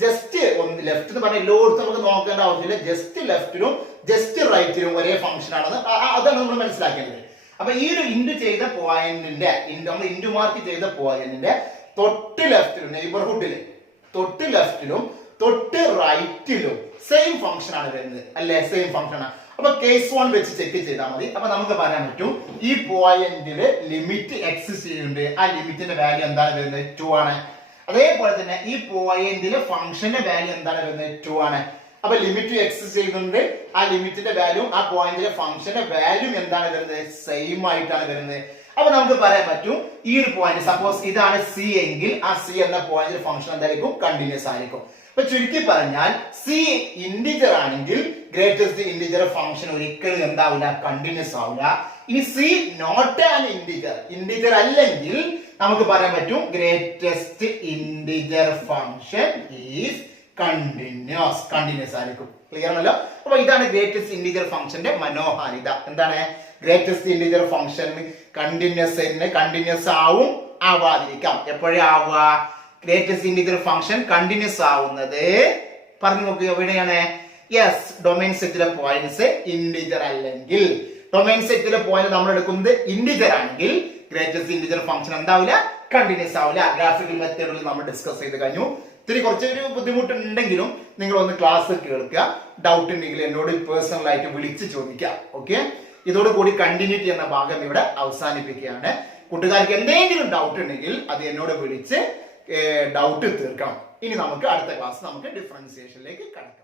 ജസ്റ്റ് ഒന്ന് ലെഫ്റ്റ് എന്ന് പറഞ്ഞാൽ എല്ലായിടത്തും നമുക്ക് നോക്കേണ്ട ആവശ്യമില്ല. ജസ്റ്റ് ലെഫ്റ്റിലും ജസ്റ്റ് റൈറ്റിലും ഒരേ ഫംഗ്ഷൻ ആണെന്ന് അതാണ് നമ്മൾ മനസ്സിലാക്കേണ്ടത്. അപ്പൊ ഈ ഒരു ഇൻറ്റു ചെയ്ത പോയിന്റിന്റെ നമ്മൾ ഇൻറ്റു മാർക്ക് ചെയ്ത പോയിന്റിന്റെ തൊട്ട് ലെഫ്റ്റിലും നെയ്ബർഹുഡില് തൊട്ട് ലെഫ്റ്റിലും തൊട്ട് റൈറ്റിലും സെയിം ഫംഗ്ഷൻ ആണ് വരുന്നത് അല്ലെ? സെയിം ഫംഗ്ഷൻ ആണ്. അപ്പൊ കേസ് 1 വെച്ച് ചെക്ക് ചെയ്താൽ മതി. അപ്പൊ നമുക്ക് പറയാൻ പറ്റും ഈ പോയിന്റില് ലിമിറ്റ് എക്സിസ്റ്റ് ചെയ്യുന്നുണ്ട്. ആ ലിമിറ്റിന്റെ വാല്യൂ എന്താണ് വരുന്നത്? 2 ആണ്. അതേപോലെ തന്നെ ഈ പോയിന്റിലെ ഫംഗ്ഷന്റെ വാല്യൂ എന്താണ് വരുന്നത്? 2 ആണ്. അപ്പൊ ലിമിറ്റ് എക്സിസ്റ്റ് ചെയ്യുന്നുണ്ട്. ആ ലിമിറ്റിന്റെ വാല്യൂ ആ പോയിന്റിലെ ഫംഗ്ഷന്റെ വാല്യൂ എന്താണ് വരുന്നത്? സെയിം ആയിട്ടാണ് വരുന്നത്. അപ്പൊ നമുക്ക് പറയാൻ പറ്റും ഈ ഒരു പോയിന്റ് സപ്പോസ് ഇതാണ് സി എങ്കിൽ ആ സി എന്ന പോയിന്റിൽ ഫംഗ്ഷൻ എന്തായിരിക്കും? കണ്ടിന്യൂസ് ആയിരിക്കും. അപ്പൊ ചുരുക്കി പറഞ്ഞാൽ സി ഇന്റിജർ ആണെങ്കിൽ ഗ്രേറ്റസ്റ്റ് ഇന്റിജർ ഫംഗ്ഷൻ ഒരിക്കലും എന്താവില്ല? കണ്ടിന്യൂസ് ആവില്ല. ഇനി c not an integer, integer അല്ലെങ്കിൽ നമുക്ക് പറയാൻ പറ്റും greatest integer function is continuous ആയിരിക്കും. ക്ലിയർ ആണല്ലോ? അപ്പൊ ഇതാണ് ഗ്രേറ്റസ്റ്റ് ഇന്റിജർ ഫംഗ്ഷന്റെ മനോഹാരിത. എന്താണ്? ഗ്രേറ്റസ്റ്റ് ഇന്റിജർ ഫംഗ്ഷൻ കണ്ടിന്യൂസ് ആവും, ആവാതിരിക്കാം. എപ്പോഴേ ആവുക? ഗ്രേറ്റസ്റ്റ് ഇന്റിജർ ഫംഗ്ഷൻ കണ്ടിന്യൂസ് ആവുന്നത് പറഞ്ഞു നോക്കുക എവിടെയാണ്? യെസ്, ഡൊമൈൻ സെറ്റിലെ പോയിന്റ്സ് ഇന്റിജർ അല്ലെങ്കിൽ, ഡൊമൈൻ സെറ്റിലെ പോയിന്റ് നമ്മൾ എടുക്കുന്നത് ഇന്റിജർ ആണെങ്കിൽ ഗ്രേറ്റസ്റ്റ് ഇന്റിജർ ഫംഗ്ഷൻ എന്താവില്ല? കണ്ടിന്യൂസ് ആവില്ല. ഗ്രാഫിക്കൽ മെത്തേഡിൽ നമ്മൾ ഡിസ്കസ് ചെയ്ത് കഴിഞ്ഞു. ഇത്തിരി കുറച്ചൊരു ബുദ്ധിമുട്ടുണ്ടെങ്കിലും നിങ്ങൾ ഒന്ന് ക്ലാസ് കേൾക്കുക. ഡൗട്ട് ഉണ്ടെങ്കിൽ എന്നോട് പേഴ്സണൽ ആയിട്ട് വിളിച്ച് ചോദിക്കാം. ഓക്കെ, ഇതോടുകൂടി കണ്ടിന്യൂറ്റി എന്ന ഭാഗം ഇവിടെ അവസാനിപ്പിക്കുകയാണ്. കൂട്ടുകാർക്ക് എന്തെങ്കിലും ഡൗട്ട് ഉണ്ടെങ്കിൽ അത് എന്നോട് വിളിച്ച് ഡൗട്ട് തീർക്കണം. ഇനി നമുക്ക് അടുത്ത ക്ലാസ് നമുക്ക് ഡിഫറൻസിയേഷനിലേക്ക് കടക്കാം.